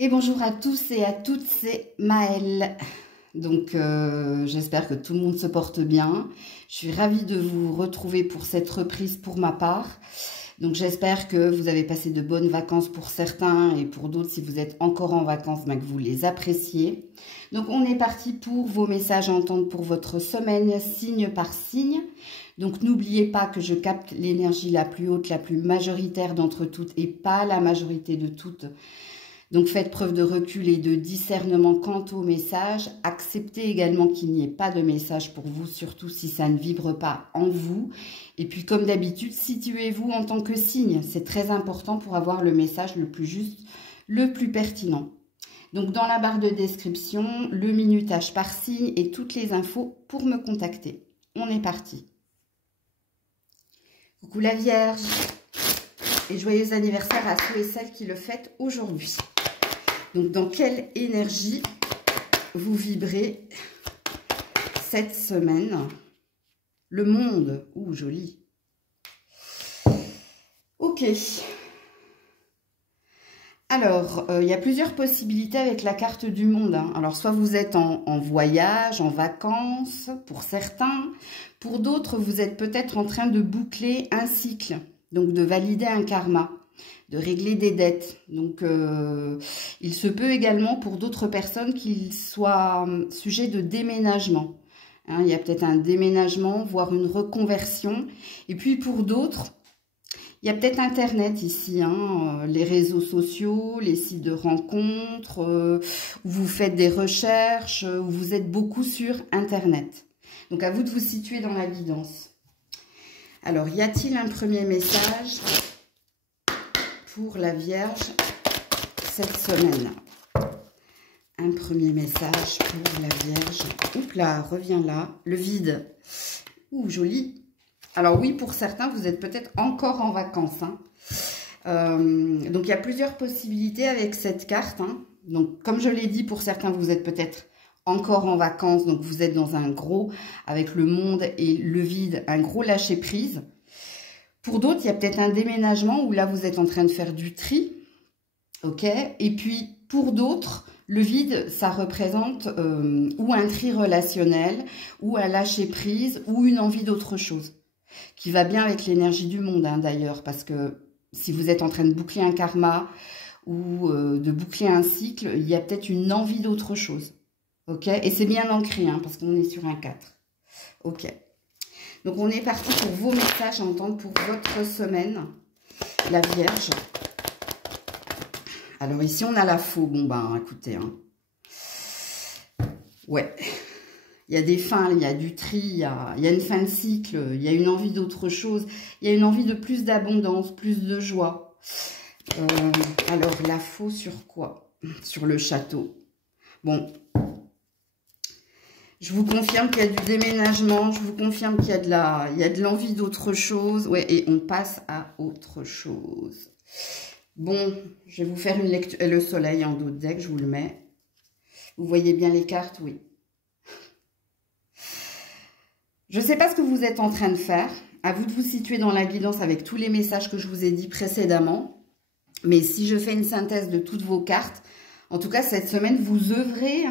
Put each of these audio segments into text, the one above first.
Et bonjour à tous et à toutes, c'est Maëlle. Donc j'espère que tout le monde se porte bien. Je suis ravie de vous retrouver pour cette reprise pour ma part. Donc j'espère que vous avez passé de bonnes vacances pour certains et pour d'autres, si vous êtes encore en vacances, que vous les appréciez. Donc on est parti pour vos messages à entendre pour votre semaine, signe par signe. Donc n'oubliez pas que je capte l'énergie la plus haute, la plus majoritaire d'entre toutes et pas la majorité de toutes. Donc faites preuve de recul et de discernement quant au message. Acceptez également qu'il n'y ait pas de message pour vous, surtout si ça ne vibre pas en vous. Et puis comme d'habitude, situez-vous en tant que signe. C'est très important pour avoir le message le plus juste, le plus pertinent. Donc dans la barre de description, le minutage par signe et toutes les infos pour me contacter. On est parti. Coucou la Vierge et joyeux anniversaire à ceux et celles qui le fêtent aujourd'hui. Donc, dans quelle énergie vous vibrez cette semaine? Le monde. Ouh, joli. Ok. Alors, il y a plusieurs possibilités avec la carte du monde. Alors, soit vous êtes en voyage, en vacances, pour certains. Pour d'autres, vous êtes peut-être en train de boucler un cycle. Donc, de valider un karma, de régler des dettes. Donc, il se peut également pour d'autres personnes qu'ils soient sujets de déménagement. Il y a peut-être un déménagement, voire une reconversion. Et puis, pour d'autres, il y a peut-être Internet ici, les réseaux sociaux, les sites de rencontres, où vous faites des recherches, où vous êtes beaucoup sur Internet. Donc, à vous de vous situer dans la guidance. Alors, y a-t-il un premier message pour la Vierge cette semaine? Un premier message pour la Vierge. Oups là, reviens là. Le vide. Ouh, joli. Alors oui, pour certains, vous êtes peut-être encore en vacances. Donc, il y a plusieurs possibilités avec cette carte. Donc, comme je l'ai dit, pour certains, vous êtes peut-être encore en vacances, donc vous êtes dans un gros, avec le monde et le vide, un gros lâcher prise. Pour d'autres, il y a peut-être un déménagement où là, vous êtes en train de faire du tri. Ok. Et puis, pour d'autres, le vide, ça représente ou un tri relationnel, ou un lâcher prise, ou une envie d'autre chose. Qui va bien avec l'énergie du monde, d'ailleurs, parce que si vous êtes en train de boucler un karma ou de boucler un cycle, il y a peut-être une envie d'autre chose. Ok, et c'est bien ancré, parce qu'on est sur un 4. Ok. Donc, on est parti pour vos messages à entendre pour votre semaine, la Vierge. Alors, ici, on a la faux. Bon, ben, écoutez. Ouais. Il y a des fins, il y a du tri, il y a une fin de cycle, il y a une envie d'autre chose. Il y a une envie de plus d'abondance, plus de joie. Alors, la faux sur quoi? Sur le château. Bon. Je vous confirme qu'il y a du déménagement, je vous confirme qu'il y a de l'envie d'autre chose. Ouais, et on passe à autre chose. Bon, je vais vous faire une lecture. Le soleil en dos de deck, je vous le mets. Vous voyez bien les cartes, oui. Je ne sais pas ce que vous êtes en train de faire. À vous de vous situer dans la guidance avec tous les messages que je vous ai dit précédemment. Mais si je fais une synthèse de toutes vos cartes, en tout cas, cette semaine, vous œuvrez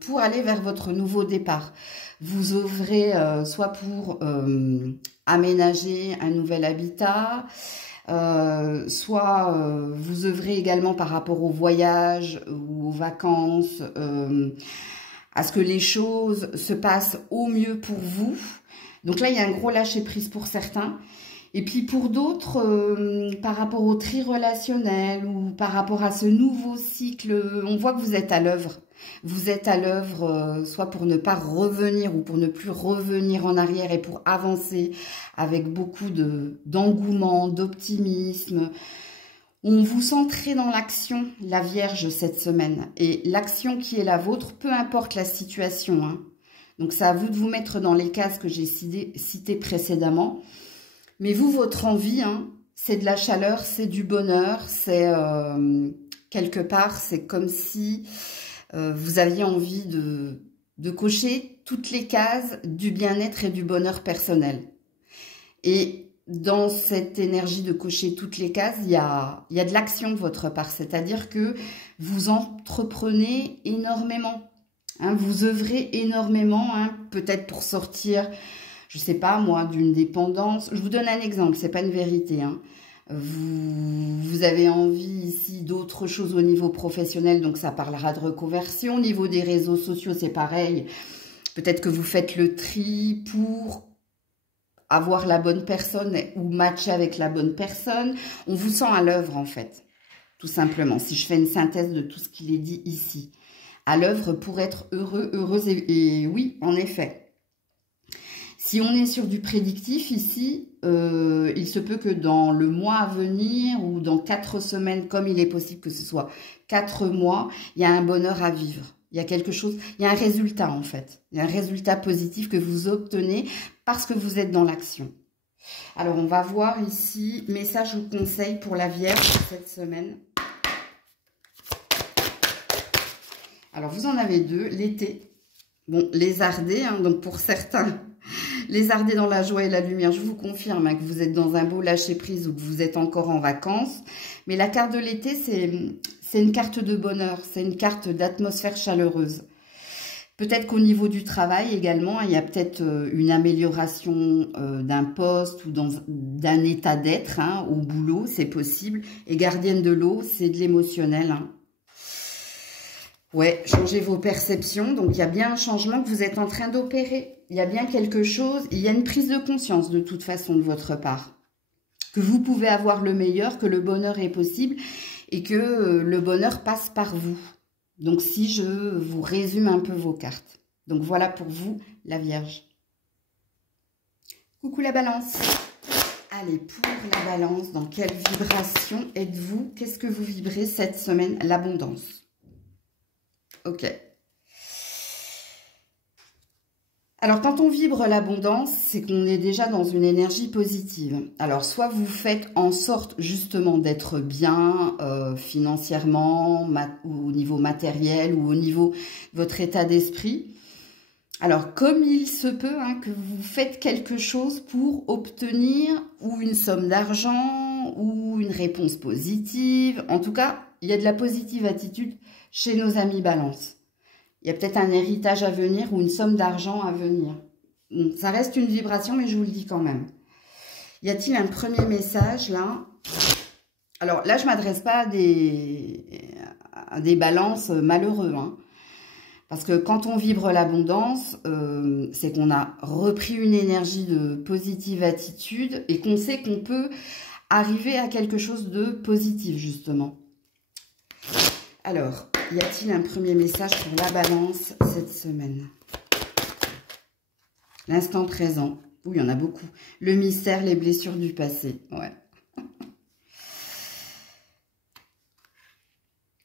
pour aller vers votre nouveau départ. Vous œuvrez soit pour aménager un nouvel habitat, soit vous œuvrez également par rapport au voyage ou aux vacances, à ce que les choses se passent au mieux pour vous. Donc là, il y a un gros lâcher-prise pour certains. Et puis pour d'autres, par rapport au tri relationnel ou par rapport à ce nouveau cycle, on voit que vous êtes à l'œuvre. Vous êtes à l'œuvre, soit pour ne pas revenir ou pour ne plus revenir en arrière et pour avancer avec beaucoup d'engouement, d'optimisme. On vous sent très dans l'action, la Vierge, cette semaine. Et l'action qui est la vôtre, peu importe la situation. Donc c'est à vous de vous mettre dans les cases que j'ai citées précédemment. Mais vous, votre envie, c'est de la chaleur, c'est du bonheur, c'est quelque part, c'est comme si vous aviez envie de cocher toutes les cases du bien-être et du bonheur personnel. Et dans cette énergie de cocher toutes les cases, il y a de l'action de votre part. C'est-à-dire que vous entreprenez énormément. Hein, vous œuvrez énormément, hein, peut-être pour sortir, je ne sais pas moi, d'une dépendance. Je vous donne un exemple, ce n'est pas une vérité. Hein. Vous avez envie ici d'autre chose au niveau professionnel, donc ça parlera de reconversion. Au niveau des réseaux sociaux, c'est pareil. Peut-être que vous faites le tri pour avoir la bonne personne ou matcher avec la bonne personne. On vous sent à l'œuvre en fait, tout simplement. Si je fais une synthèse de tout ce qu'il est dit ici. À l'œuvre pour être heureux, heureuse et oui, en effet. Si on est sur du prédictif ici, il se peut que dans le mois à venir ou dans 4 semaines, comme il est possible que ce soit 4 mois, il y a un bonheur à vivre. Il y a quelque chose, il y a un résultat en fait. Il y a un résultat positif que vous obtenez parce que vous êtes dans l'action. Alors, on va voir ici, message ou conseil pour la Vierge cette semaine. Alors, vous en avez 2, l'été. Bon, lézardé, hein, donc pour certains, lézardé dans la joie et la lumière. Je vous confirme hein, que vous êtes dans un beau lâcher-prise ou que vous êtes encore en vacances. Mais la carte de l'été, c'est une carte de bonheur, c'est une carte d'atmosphère chaleureuse. Peut-être qu'au niveau du travail également, il y a peut-être une amélioration d'un poste ou d'un état d'être hein, au boulot, c'est possible. Et gardienne de l'eau, c'est de l'émotionnel. Hein. Ouais, changez vos perceptions. Donc, il y a bien un changement que vous êtes en train d'opérer. Il y a bien quelque chose. Il y a une prise de conscience de toute façon de votre part. Que vous pouvez avoir le meilleur, que le bonheur est possible et que le bonheur passe par vous. Donc, si je vous résume un peu vos cartes. Donc, voilà pour vous, la Vierge. Coucou la Balance. Allez, pour la Balance, dans quelle vibration êtes-vous? Qu'est-ce que vous vibrez cette semaine? L'abondance. Ok. Alors, quand on vibre l'abondance, c'est qu'on est déjà dans une énergie positive. Alors, soit vous faites en sorte justement d'être bien financièrement, au niveau matériel ou au niveau de votre état d'esprit. Alors, comme il se peut hein, que vous faites quelque chose pour obtenir ou une somme d'argent ou une réponse positive. En tout cas, il y a de la positive attitude chez nos amis Balance. Il y a peut-être un héritage à venir ou une somme d'argent à venir. Donc, ça reste une vibration, mais je vous le dis quand même. Y a-t-il un premier message là? Alors là, je ne m'adresse pas à des balances malheureux. Hein, parce que quand on vibre l'abondance, c'est qu'on a repris une énergie de positive attitude et qu'on sait qu'on peut arriver à quelque chose de positif, justement. Alors, y a-t-il un premier message pour la Balance cette semaine? L'instant présent. Oui, il y en a beaucoup. Le mystère, les blessures du passé. Ouais.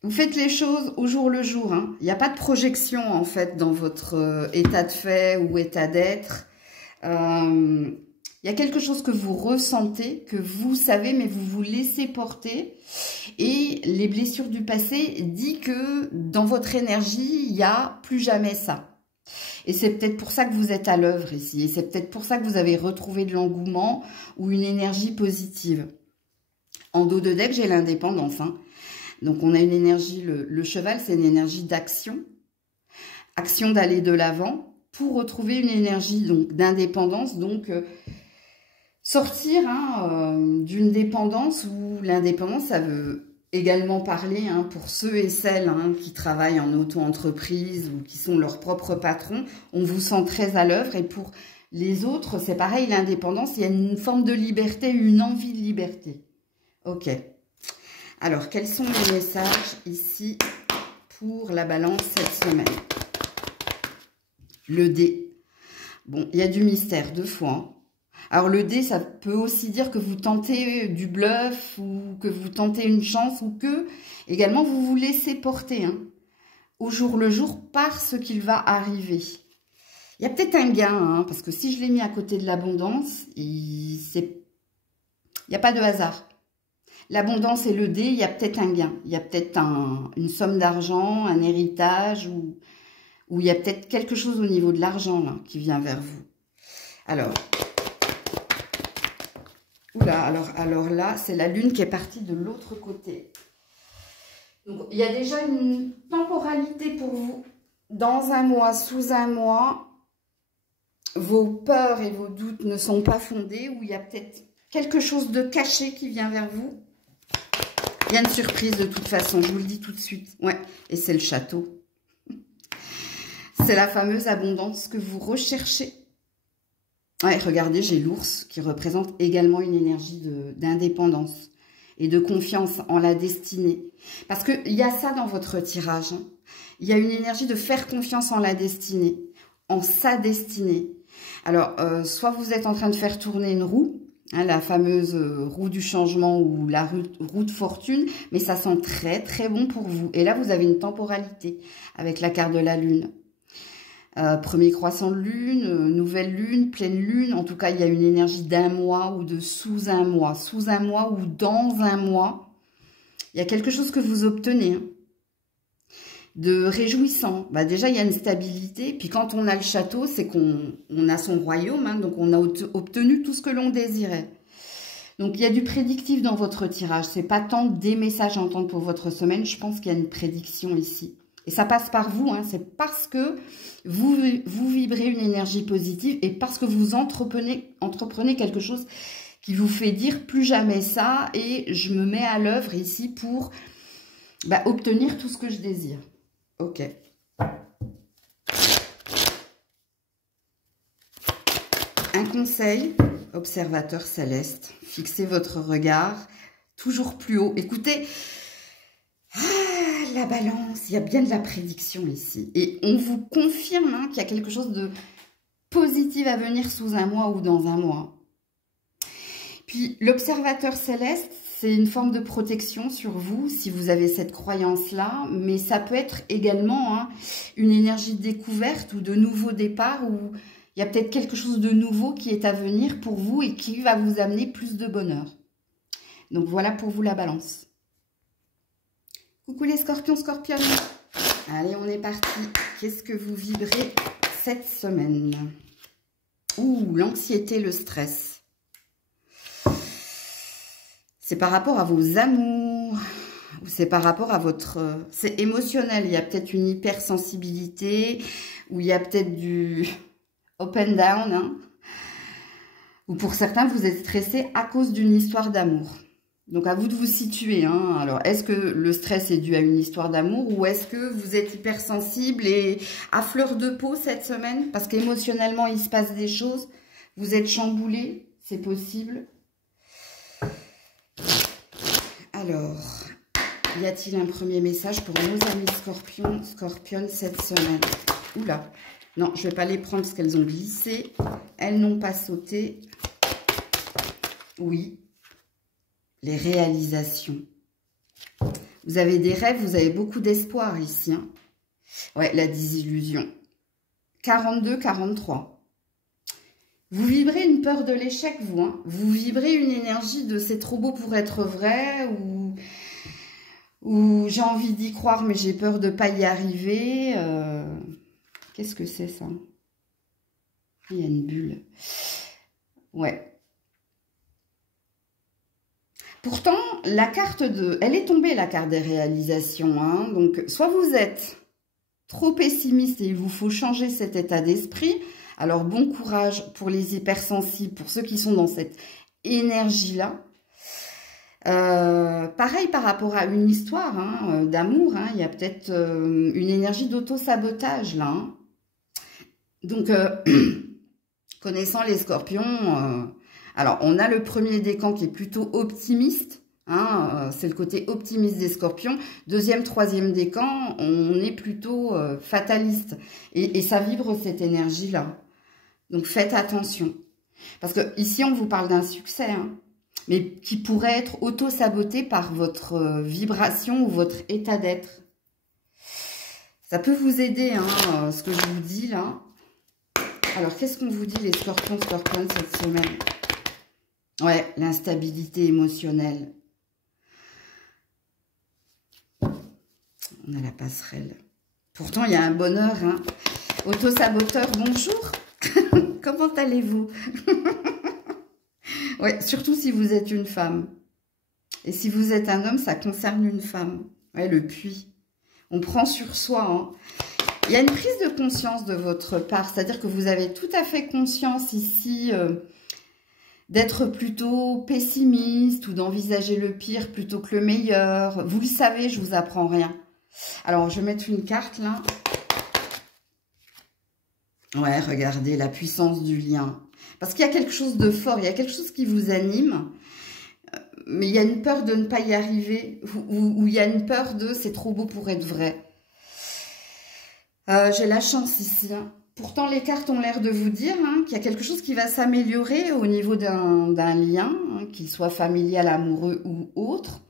Vous faites les choses au jour le jour. Hein. Il n'y a pas de projection, en fait, dans votre état de fait ou état d'être. Il y a quelque chose que vous ressentez, que vous savez, mais vous vous laissez porter. Et les blessures du passé dit que dans votre énergie, il n'y a plus jamais ça. Et c'est peut-être pour ça que vous êtes à l'œuvre ici. Et c'est peut-être pour ça que vous avez retrouvé de l'engouement ou une énergie positive. En dos de deck, j'ai l'indépendance. Hein. Donc, on a une énergie, le cheval, c'est une énergie d'action. Action d'aller de l'avant pour retrouver une énergie d'indépendance. Donc, sortir hein, d'une dépendance où l'indépendance, ça veut également parler hein, pour ceux et celles hein, qui travaillent en auto-entreprise ou qui sont leurs propres patrons. On vous sent très à l'œuvre et pour les autres, c'est pareil, l'indépendance, il y a une forme de liberté, une envie de liberté. Ok. Alors, quels sont les messages ici pour la Balance cette semaine? Le dé. Bon, il y a du mystère, 2 fois. Hein. Alors, le dé, ça peut aussi dire que vous tentez du bluff ou que vous tentez une chance ou que, également, vous vous laissez porter hein, au jour le jour par ce qu'il va arriver. Il y a peut-être un gain, hein, parce que si je l'ai mis à côté de l'abondance, il n'y a pas de hasard. L'abondance et le dé, il y a peut-être un gain. Il y a peut-être une somme d'argent, un héritage ou il y a peut-être quelque chose au niveau de l'argent là qui vient vers vous. Alors, Oula, alors là, c'est la lune qui est partie de l'autre côté. Donc, il y a déjà une temporalité pour vous. Dans un mois, sous un mois, vos peurs et vos doutes ne sont pas fondés, ou il y a peut-être quelque chose de caché qui vient vers vous. Il y a une surprise de toute façon, je vous le dis tout de suite. Ouais, et c'est le château. C'est la fameuse abondance que vous recherchez. Ouais, regardez, j'ai l'ours qui représente également une énergie d'indépendance et de confiance en la destinée. Parce qu'il y a ça dans votre tirage. Hein. Il y a une énergie de faire confiance en la destinée, en sa destinée. Alors, soit vous êtes en train de faire tourner une roue, hein, la fameuse roue du changement ou la roue de fortune, mais ça sent très très bon pour vous. Et là, vous avez une temporalité avec la carte de la lune. Premier croissant de lune, nouvelle lune, pleine lune. En tout cas, il y a une énergie d'un mois ou de sous un mois. Sous un mois ou dans un mois, il y a quelque chose que vous obtenez. Hein, de réjouissant. Bah déjà, il y a une stabilité. Puis quand on a le château, c'est qu'on a son royaume. Hein, donc, on a obtenu tout ce que l'on désirait. Donc, il y a du prédictif dans votre tirage. C'est pas tant des messages à entendre pour votre semaine. Je pense qu'il y a une prédiction ici. Et ça passe par vous, hein, c'est parce que vous vibrez une énergie positive et parce que vous entreprenez quelque chose qui vous fait dire plus jamais ça et je me mets à l'œuvre ici pour obtenir tout ce que je désire. Ok. Un conseil, observateur céleste, fixez votre regard toujours plus haut. Écoutez... la balance, il y a bien de la prédiction ici. Et on vous confirme hein, qu'il y a quelque chose de positif à venir sous un mois ou dans un mois. Puis l'observateur céleste, c'est une forme de protection sur vous, si vous avez cette croyance-là. Mais ça peut être également hein, une énergie de découverte ou de nouveau départ, où il y a peut-être quelque chose de nouveau qui est à venir pour vous et qui va vous amener plus de bonheur. Donc voilà pour vous la balance. Coucou les scorpions, scorpionnes. Allez, on est parti. Qu'est-ce que vous vibrez cette semaine? Ouh, l'anxiété, le stress. C'est par rapport à vos amours. Ou c'est par rapport à votre... C'est émotionnel. Il y a peut-être une hypersensibilité. Ou il y a peut-être du up and down. Hein. Ou pour certains, vous êtes stressé à cause d'une histoire d'amour. Donc, à vous de vous situer. Hein. Alors, est-ce que le stress est dû à une histoire d'amour ou est-ce que vous êtes hypersensible et à fleur de peau cette semaine? Parce qu'émotionnellement, il se passe des choses. Vous êtes chamboulé, c'est possible. Alors, y a-t-il un premier message pour nos amis scorpions, scorpionnes cette semaine? Oula, non, je ne vais pas les prendre parce qu'elles ont glissé. Elles n'ont pas sauté. Oui. Les réalisations. Vous avez des rêves, vous avez beaucoup d'espoir ici. Hein. Ouais, la désillusion. 42, 43. Vous vibrez une peur de l'échec, vous. Hein. Vous vibrez une énergie de c'est trop beau pour être vrai ou j'ai envie d'y croire mais j'ai peur de ne pas y arriver. Qu'est-ce que c'est ça? Il y a une bulle. Ouais. Pourtant, la carte elle est tombée, la carte des réalisations. Hein. Donc, soit vous êtes trop pessimiste et il vous faut changer cet état d'esprit. Alors, bon courage pour les hypersensibles, pour ceux qui sont dans cette énergie-là. Pareil par rapport à une histoire hein, d'amour. Hein. Il y a peut-être une énergie d'auto-sabotage là. Hein. Donc, connaissant les scorpions... alors, on a le premier décan qui est plutôt optimiste. Hein, c'est le côté optimiste des scorpions. Deuxième, troisième décan, on est plutôt fataliste. Et ça vibre cette énergie-là. Donc, faites attention. Parce que ici, on vous parle d'un succès, hein, mais qui pourrait être auto-saboté par votre vibration ou votre état d'être. Ça peut vous aider, hein, ce que je vous dis là. Alors, qu'est-ce qu'on vous dit, les scorpions, scorpionnes, cette semaine? Ouais, l'instabilité émotionnelle. On a la passerelle. Pourtant, il y a un bonheur. Hein. Auto-saboteur, bonjour. Comment allez-vous? Ouais, surtout si vous êtes une femme. Et si vous êtes un homme, ça concerne une femme. Ouais, le puits. On prend sur soi. Hein. Il y a une prise de conscience de votre part. C'est-à-dire que vous avez tout à fait conscience ici d'être plutôt pessimiste ou d'envisager le pire plutôt que le meilleur. Vous le savez, je vous apprends rien. Alors, je vais mettre une carte là. Ouais, regardez, la puissance du lien. Parce qu'il y a quelque chose de fort, il y a quelque chose qui vous anime. Mais il y a une peur de ne pas y arriver. Ou il y a une peur de c'est trop beau pour être vrai. J'ai la chance ici. Hein. Pourtant, les cartes ont l'air de vous dire hein, qu'il y a quelque chose qui va s'améliorer au niveau d'un lien, hein, qu'il soit familial, amoureux ou autre.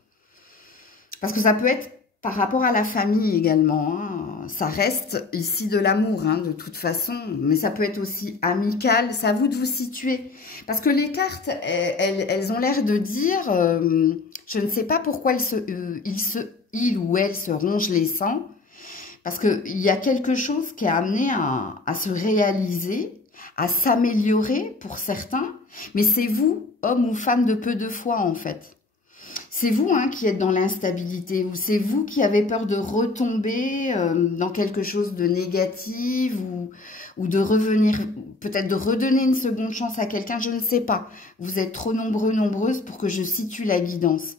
Parce que ça peut être par rapport à la famille également. Hein. Ça reste ici de l'amour, hein, de toute façon. Mais ça peut être aussi amical. C'est à vous de vous situer. Parce que les cartes, elles ont l'air de dire... je ne sais pas pourquoi il ou elle se ronge les sangs. Parce qu'il y a quelque chose qui est amené à se réaliser, à s'améliorer pour certains. Mais c'est vous, homme ou femme de peu de foi en fait. C'est vous hein, qui êtes dans l'instabilité ou c'est vous qui avez peur de retomber dans quelque chose de négatif ou de revenir, peut-être de redonner une seconde chance à quelqu'un, je ne sais pas. Vous êtes trop nombreux, nombreuses pour que je situe la guidance.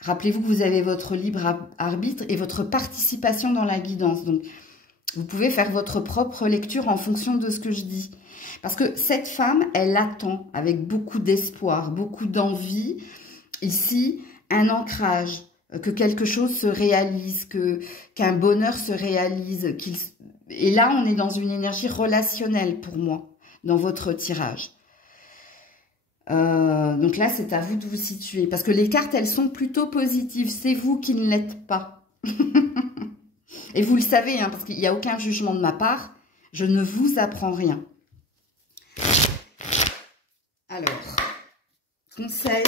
Rappelez-vous que vous avez votre libre arbitre et votre participation dans la guidance. Donc, vous pouvez faire votre propre lecture en fonction de ce que je dis. Parce que cette femme, elle attend avec beaucoup d'espoir, beaucoup d'envie. Ici, un ancrage, que quelque chose se réalise, qu'un bonheur se réalise. Et là, on est dans une énergie relationnelle pour moi, dans votre tirage. Donc là, c'est à vous de vous situer. Parce que les cartes, elles sont plutôt positives. C'est vous qui ne l'êtes pas. Et vous le savez, hein, parce qu'il n'y a aucun jugement de ma part. Je ne vous apprends rien. Alors, conseil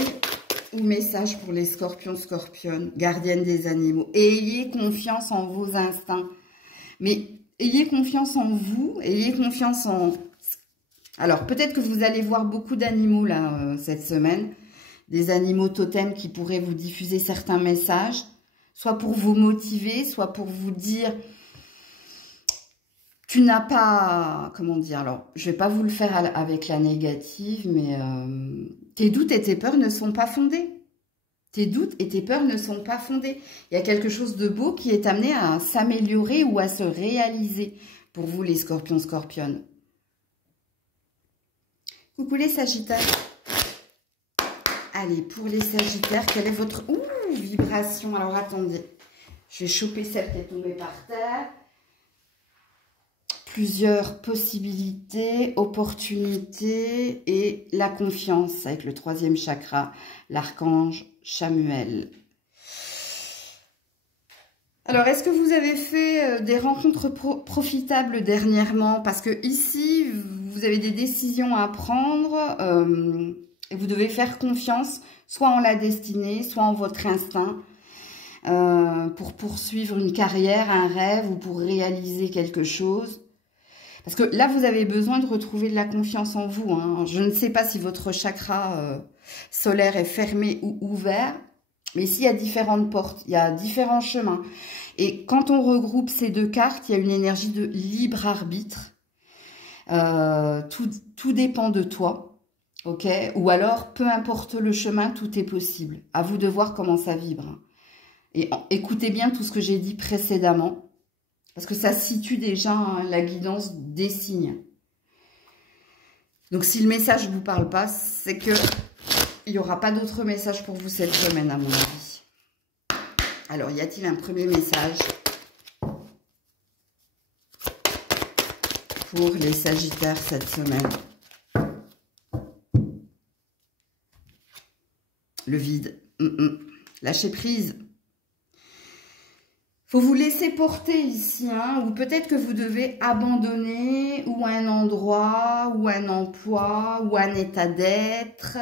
ou message pour les scorpions, scorpionnes, gardiennes des animaux. Ayez confiance en vos instincts. Mais ayez confiance en vous, ayez confiance en... Alors, peut-être que vous allez voir beaucoup d'animaux là cette semaine, des animaux totems qui pourraient vous diffuser certains messages, soit pour vous motiver, soit pour vous dire tu n'as pas, comment dire, alors je vais pas vous le faire avec la négative, mais tes doutes et tes peurs ne sont pas fondés. Tes doutes et tes peurs ne sont pas fondés. Il y a quelque chose de beau qui est amené à s'améliorer ou à se réaliser pour vous les scorpions, scorpionnes. Coucou les Sagittaires. Allez, pour les Sagittaires, quelle est votre vibration? Alors, attendez. Je vais choper celle qui est tombée par terre. Plusieurs possibilités, opportunités et la confiance avec le 3e chakra, l'archange Chamuel. Alors, est-ce que vous avez fait des rencontres profitables dernièrement? Parce que ici, vous avez des décisions à prendre et vous devez faire confiance, soit en la destinée, soit en votre instinct, pour poursuivre une carrière, un rêve ou pour réaliser quelque chose. Parce que là, vous avez besoin de retrouver de la confiance en vous. Hein. Je ne sais pas si votre chakra solaire est fermé ou ouvert. Mais ici, il y a différentes portes, il y a différents chemins. Et quand on regroupe ces deux cartes, il y a une énergie de libre arbitre. Tout dépend de toi, ok? Ou alors, peu importe le chemin, tout est possible. À vous de voir comment ça vibre. Et écoutez bien tout ce que j'ai dit précédemment, parce que ça situe déjà hein, la guidance des signes. Donc, si le message ne vous parle pas, c'est que... il n'y aura pas d'autre message pour vous cette semaine, à mon avis. Alors, y a-t-il un premier message pour les Sagittaires cette semaine? Le vide. Lâchez prise. Faut vous laisser porter ici, hein, ou peut-être que vous devez abandonner ou un endroit, ou un emploi, ou un état d'être...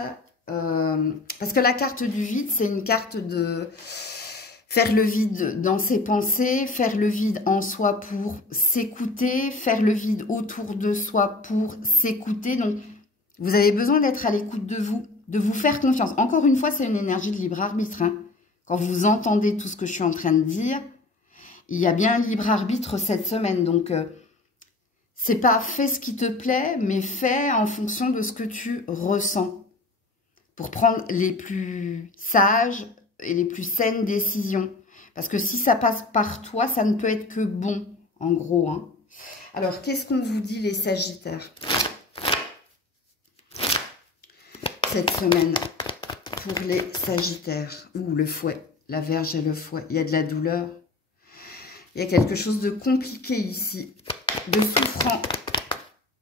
parce que la carte du vide, c'est une carte de faire le vide dans ses pensées, faire le vide en soi pour s'écouter, faire le vide autour de soi pour s'écouter. Donc, vous avez besoin d'être à l'écoute de vous. de vous faire confiance. Encore une fois, c'est une énergie de libre arbitre. Hein. Quand vous entendez tout ce que je suis en train de dire, il y a bien un libre arbitre cette semaine. Donc, c'est pas fais ce qui te plaît, mais fais en fonction de ce que tu ressens. Pour prendre les plus sages et les plus saines décisions. Parce que si ça passe par toi, ça ne peut être que bon, en gros. Hein. Alors, qu'est-ce qu'on vous dit, les Sagittaires, cette semaine, pour les Sagittaires? Ouh, le fouet, la Vierge et le fouet. Il y a de la douleur. Il y a quelque chose de compliqué ici, de souffrant.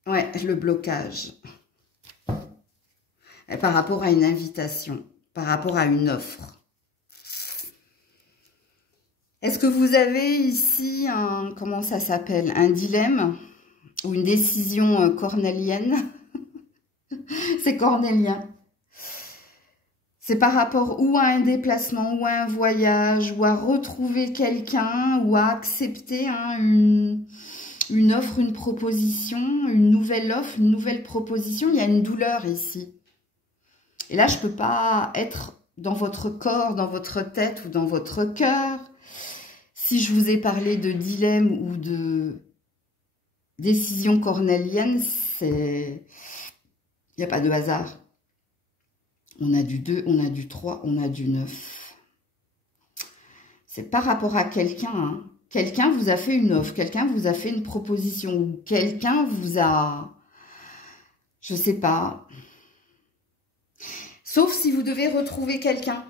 Ouais, le blocage. Et par rapport à une invitation, par rapport à une offre. Est-ce que vous avez ici un, comment ça s'appelle, un dilemme ou une décision cornélienne? C'est cornélien. C'est par rapport ou à un déplacement, ou à un voyage, ou à retrouver quelqu'un, ou à accepter hein, une offre, une proposition, une nouvelle offre, une nouvelle proposition. Il y a une douleur ici. Et là, je ne peux pas être dans votre corps, dans votre tête ou dans votre cœur. Si je vous ai parlé de dilemme ou de décision cornélienne, il n'y a pas de hasard. On a du 2, on a du 3, on a du 9. C'est par rapport à quelqu'un. Hein. Quelqu'un vous a fait une offre, quelqu'un vous a fait une proposition, ou quelqu'un vous a... Je ne sais pas. Sauf si vous devez retrouver quelqu'un.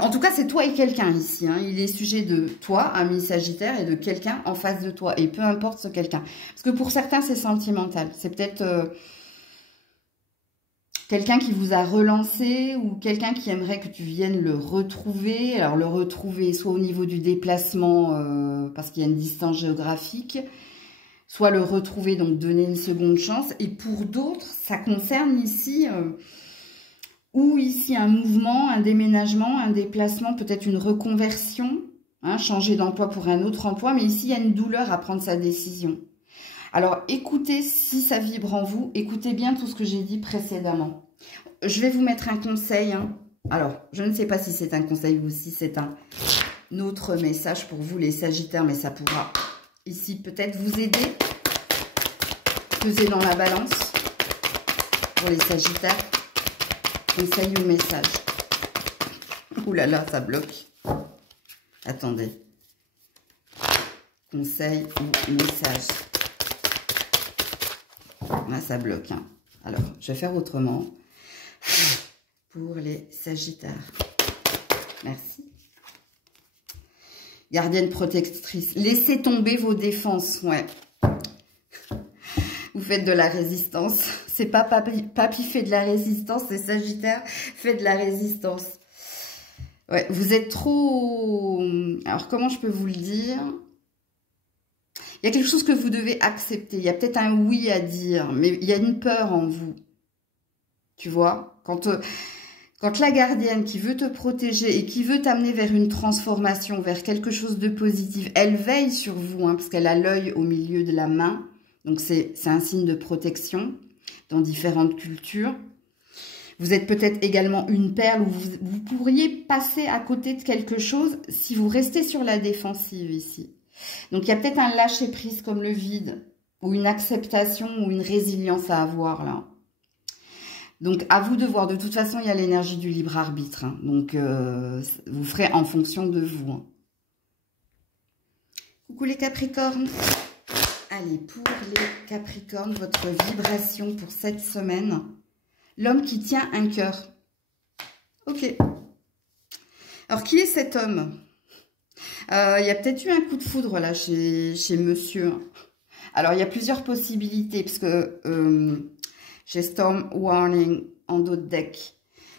En tout cas, c'est toi et quelqu'un ici. Hein. Il est sujet de toi, ami Sagittaire, et de quelqu'un en face de toi. Et peu importe ce quelqu'un. Parce que pour certains, c'est sentimental. C'est peut-être quelqu'un qui vous a relancé ou quelqu'un qui aimerait que tu viennes le retrouver. Alors, le retrouver soit au niveau du déplacement, parce qu'il y a une distance géographique, soit le retrouver, donc donner une seconde chance. Et pour d'autres, ça concerne ici... ou ici un mouvement, un déménagement, un déplacement, peut-être une reconversion, hein, changer d'emploi pour un autre emploi, mais ici il y a une douleur à prendre sa décision. Alors écoutez si ça vibre en vous, écoutez bien tout ce que j'ai dit précédemment. Je vais vous mettre un conseil. Hein. Alors, je ne sais pas si c'est un conseil ou si c'est un autre message pour vous les Sagittaires, mais ça pourra ici peut-être vous aider. Peser dans la balance pour les Sagittaires. Conseil ou message? Ouh là là, ça bloque. Attendez. Conseil ou message? Là, ça bloque. Hein. Alors, je vais faire autrement. Pour les Sagittaires. Merci. Gardienne protectrice. Laissez tomber vos défenses. Ouais. Vous faites de la résistance. C'est pas papy fait de la résistance, c'est Sagittaire fait de la résistance. Ouais, vous êtes trop... Alors, comment je peux vous le dire? Il y a quelque chose que vous devez accepter. Il y a peut-être un oui à dire, mais il y a une peur en vous. Tu vois? Quand la gardienne qui veut te protéger et qui veut t'amener vers une transformation, vers quelque chose de positif, elle veille sur vous, hein, parce qu'elle a l'œil au milieu de la main. Donc, c'est un signe de protection dans différentes cultures. Vous êtes peut-être également une perle où vous pourriez passer à côté de quelque chose si vous restez sur la défensive ici. Donc, il y a peut-être un lâcher-prise comme le vide ou une acceptation ou une résilience à avoir là. Donc, à vous de voir. De toute façon, il y a l'énergie du libre arbitre. Hein. Donc, vous ferez en fonction de vous. Hein. Coucou les Capricornes. Allez, pour les Capricornes, votre vibration pour cette semaine. L'homme qui tient un cœur. Ok. Alors, qui est cet homme? Il y a peut-être eu un coup de foudre là chez monsieur. Alors, il y a plusieurs possibilités parce que j'ai Storm Warning en dos de deck.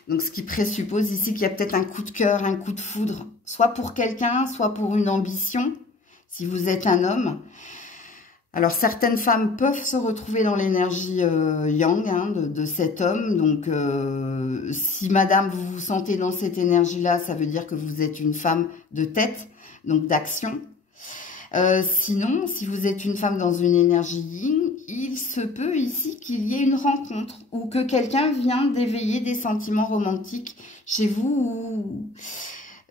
Donc, ce qui présuppose ici qu'il y a peut-être un coup de cœur, un coup de foudre, soit pour quelqu'un, soit pour une ambition, si vous êtes un homme. Alors, certaines femmes peuvent se retrouver dans l'énergie yang hein, de cet homme. Donc, si madame, vous vous sentez dans cette énergie-là, ça veut dire que vous êtes une femme de tête, donc d'action. Sinon, si vous êtes une femme dans une énergie yin, il se peut ici qu'il y ait une rencontre ou que quelqu'un vient d'éveiller des sentiments romantiques chez vous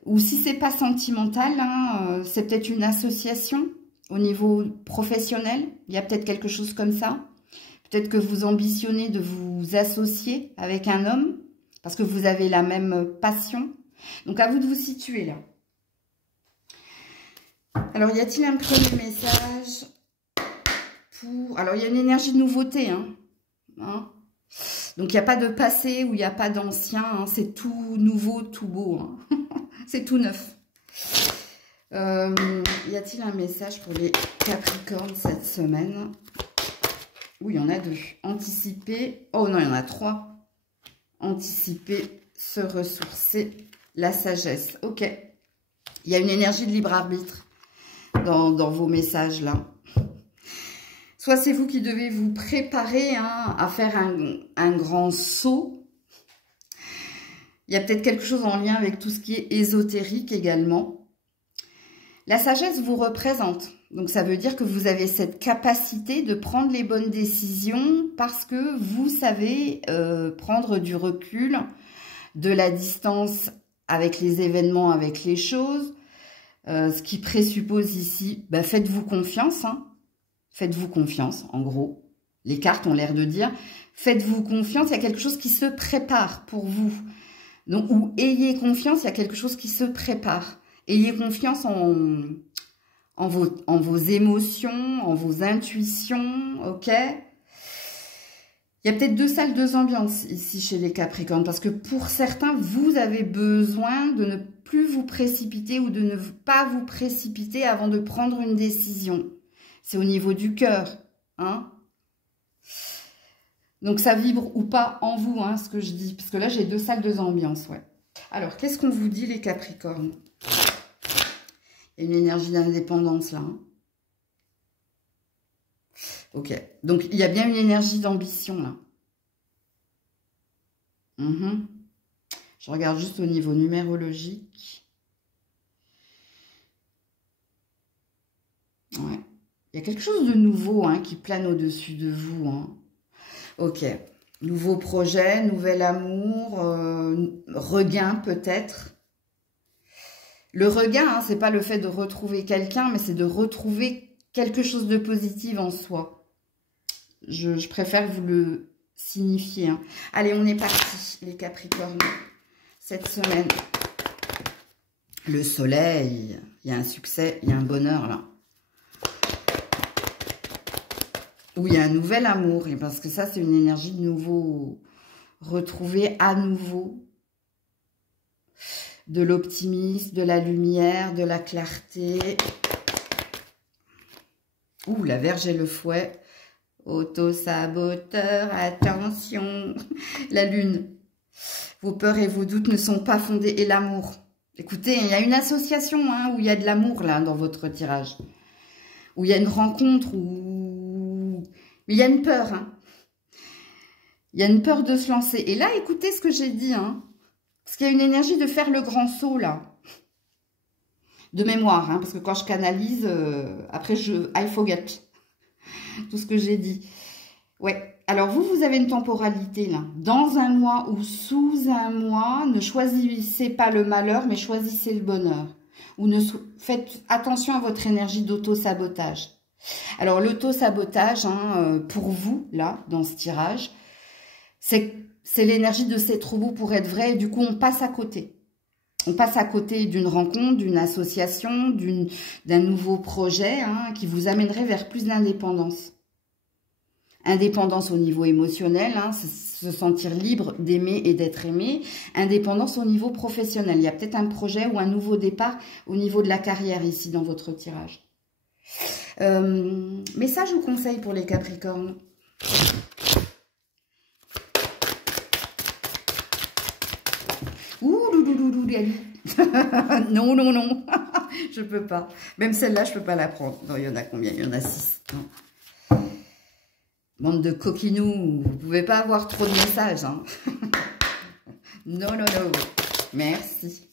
ou si c'est pas sentimental, hein, c'est peut-être une association au niveau professionnel. Il y a peut-être quelque chose comme ça. Peut-être que vous ambitionnez de vous associer avec un homme parce que vous avez la même passion. Donc, à vous de vous situer là. Alors, y a-t-il un premier message pour... Alors, il y a une énergie de nouveauté. Hein. Donc, il n'y a pas de passé ou il n'y a pas d'ancien. Hein. C'est tout nouveau, tout beau. Hein. C'est tout neuf. Y a-t-il un message pour les Capricornes cette semaine? Oui, il y en a 2. Anticiper. Oh non, il y en a 3. Anticiper, se ressourcer, la sagesse. Ok. Il y a une énergie de libre arbitre dans vos messages là. Soit c'est vous qui devez vous préparer à faire un grand saut. Il y a peut-être quelque chose en lien avec tout ce qui est ésotérique également. La sagesse vous représente. Donc, ça veut dire que vous avez cette capacité de prendre les bonnes décisions parce que vous savez prendre du recul, de la distance avec les événements, avec les choses. Ce qui présuppose ici, faites-vous confiance. Hein. Faites-vous confiance, en gros. Les cartes ont l'air de dire, faites-vous confiance, il y a quelque chose qui se prépare pour vous. Donc, ou ayez confiance, il y a quelque chose qui se prépare. Ayez confiance en vos émotions, en vos intuitions, ok? Il y a peut-être 2 salles, 2 ambiances ici chez les Capricornes, parce que pour certains, vous avez besoin de ne plus vous précipiter ou de ne pas vous précipiter avant de prendre une décision. C'est au niveau du cœur, hein? Donc, ça vibre ou pas en vous, hein, ce que je dis. Parce que là, j'ai 2 salles, 2 ambiances, ouais. Alors, qu'est-ce qu'on vous dit, les Capricornes? Il y a une énergie d'indépendance, là. Hein. Ok. Donc, il y a bien une énergie d'ambition, là. Je regarde juste au niveau numérologique. Ouais. Il y a quelque chose de nouveau, hein, qui plane au-dessus de vous, hein. Ok, nouveau projet, nouvel amour, regain peut-être. Le regain, hein, c'est pas le fait de retrouver quelqu'un, mais c'est de retrouver quelque chose de positif en soi. Je préfère vous le signifier. Hein. Allez, on est parti, les Capricornes. Cette semaine, le soleil, il y a un succès, il y a un bonheur là. Où il y a un nouvel amour, et parce que ça, c'est une énergie de nouveau, retrouver à nouveau de l'optimisme, de la lumière, de la clarté. Ouh, la Vierge et le fouet. Auto-saboteur, attention. La lune. Vos peurs et vos doutes ne sont pas fondés. Et l'amour. Écoutez, il y a une association où il y a de l'amour là dans votre tirage. Où il y a une rencontre, mais il y a une peur. Hein. Il y a une peur de se lancer. Et là, écoutez ce que j'ai dit. Hein. Parce qu'il y a une énergie de faire le grand saut, là. De mémoire. Hein, parce que quand je canalise, après, I forget tout ce que j'ai dit. Ouais. Alors, vous avez une temporalité, là. Dans un mois ou sous un mois, ne choisissez pas le malheur, mais choisissez le bonheur. Ou faites attention à votre énergie d'auto-sabotage. Alors, l'auto-sabotage, hein, pour vous, là, dans ce tirage, c'est l'énergie de c'est trop beau pour être vrai. Et du coup, on passe à côté. On passe à côté d'une rencontre, d'une association, d'un nouveau projet hein, qui vous amènerait vers plus d'indépendance. Indépendance au niveau émotionnel, hein, se sentir libre d'aimer et d'être aimé. Indépendance au niveau professionnel. Il y a peut-être un projet ou un nouveau départ au niveau de la carrière ici dans votre tirage. Message ou conseil pour les Capricornes? Ouh, louloulou, non, non, non. Je peux pas. Même celle-là, je peux pas la prendre. Non, il y en a combien? Il y en a 6. Bande de coquinous. Vous pouvez pas avoir trop de messages. Hein. Non, non, non. Merci.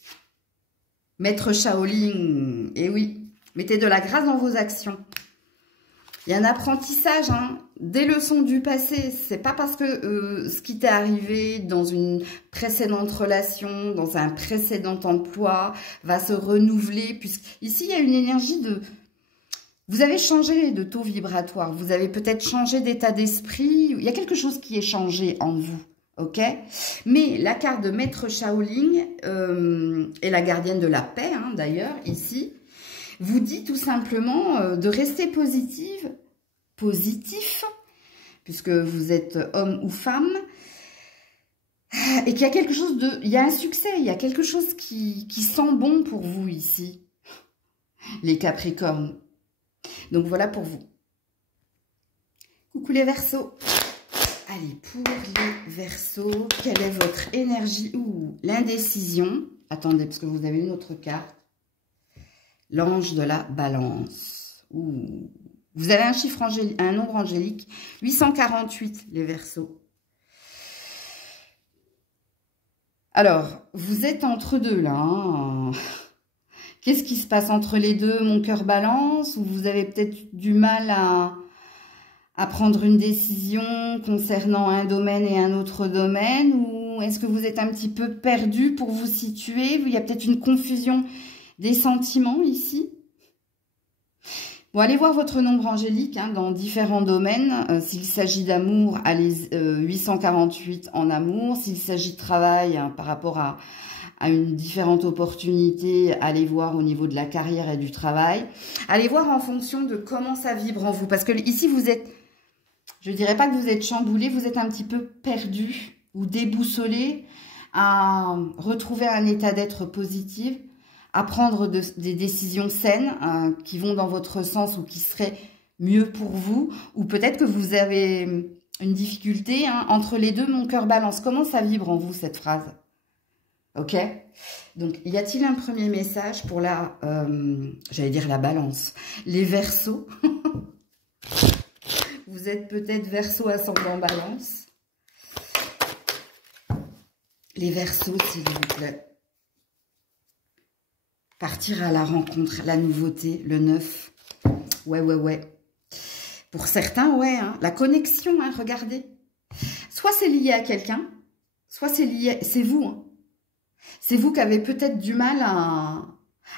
Maître Shaolin. Eh oui. Mettez de la grâce dans vos actions. Il y a un apprentissage, hein, des leçons du passé. C'est pas parce que ce qui t'est arrivé dans une précédente relation, dans un précédent emploi, va se renouveler. Puisqu'ici, il y a une énergie de... Vous avez changé de taux vibratoire. Vous avez peut-être changé d'état d'esprit. Il y a quelque chose qui est changé en vous. Ok, mais la carte de Maître Shaolin et la gardienne de la paix, hein, d'ailleurs, ici, vous dit tout simplement de rester positif, puisque vous êtes homme ou femme, et qu'il y a quelque chose de... Il y a un succès, il y a quelque chose qui sent bon pour vous ici, les Capricornes. Donc voilà pour vous. Coucou les Verseaux. Allez, pour les Verseaux, quelle est votre énergie? Ouh, l'indécision. Attendez, parce que vous avez une autre carte. L'ange de la balance. Ouh. Vous avez un chiffre angélique, un nombre angélique. 848, les Verseaux. Alors, vous êtes entre deux, là. Hein. Qu'est-ce qui se passe entre les deux? Mon cœur balance? Ou vous avez peut-être du mal à prendre une décision concernant un domaine et un autre domaine, ou est-ce que vous êtes un petit peu perdu pour vous situer? Il y a peut-être une confusion des sentiments ici. Bon, allez voir votre nombre angélique hein, dans différents domaines. S'il s'agit d'amour, allez 848 en amour. S'il s'agit de travail hein, par rapport à une différente opportunité, allez voir au niveau de la carrière et du travail. Allez voir en fonction de comment ça vibre en vous. Parce que ici, vous êtes... Je ne dirais pas que vous êtes chamboulé, vous êtes un petit peu perdu ou déboussolé à retrouver un état d'être positif, à prendre des décisions saines qui vont dans votre sens ou qui seraient mieux pour vous. Ou peut-être que vous avez une difficulté hein, entre les deux, mon cœur balance. Comment ça vibre en vous cette phrase? Ok? Donc, y a-t-il un premier message pour la, j'allais dire la balance, les Verseaux? Vous êtes peut-être Verseau ascendant balance. Les Verseaux, s'il vous plaît. Partir à la rencontre, la nouveauté, le neuf. Ouais. Pour certains, ouais. Hein, la connexion, hein, regardez. Soit c'est lié à quelqu'un, soit c'est lié... C'est vous. Hein. C'est vous qui avez peut-être du mal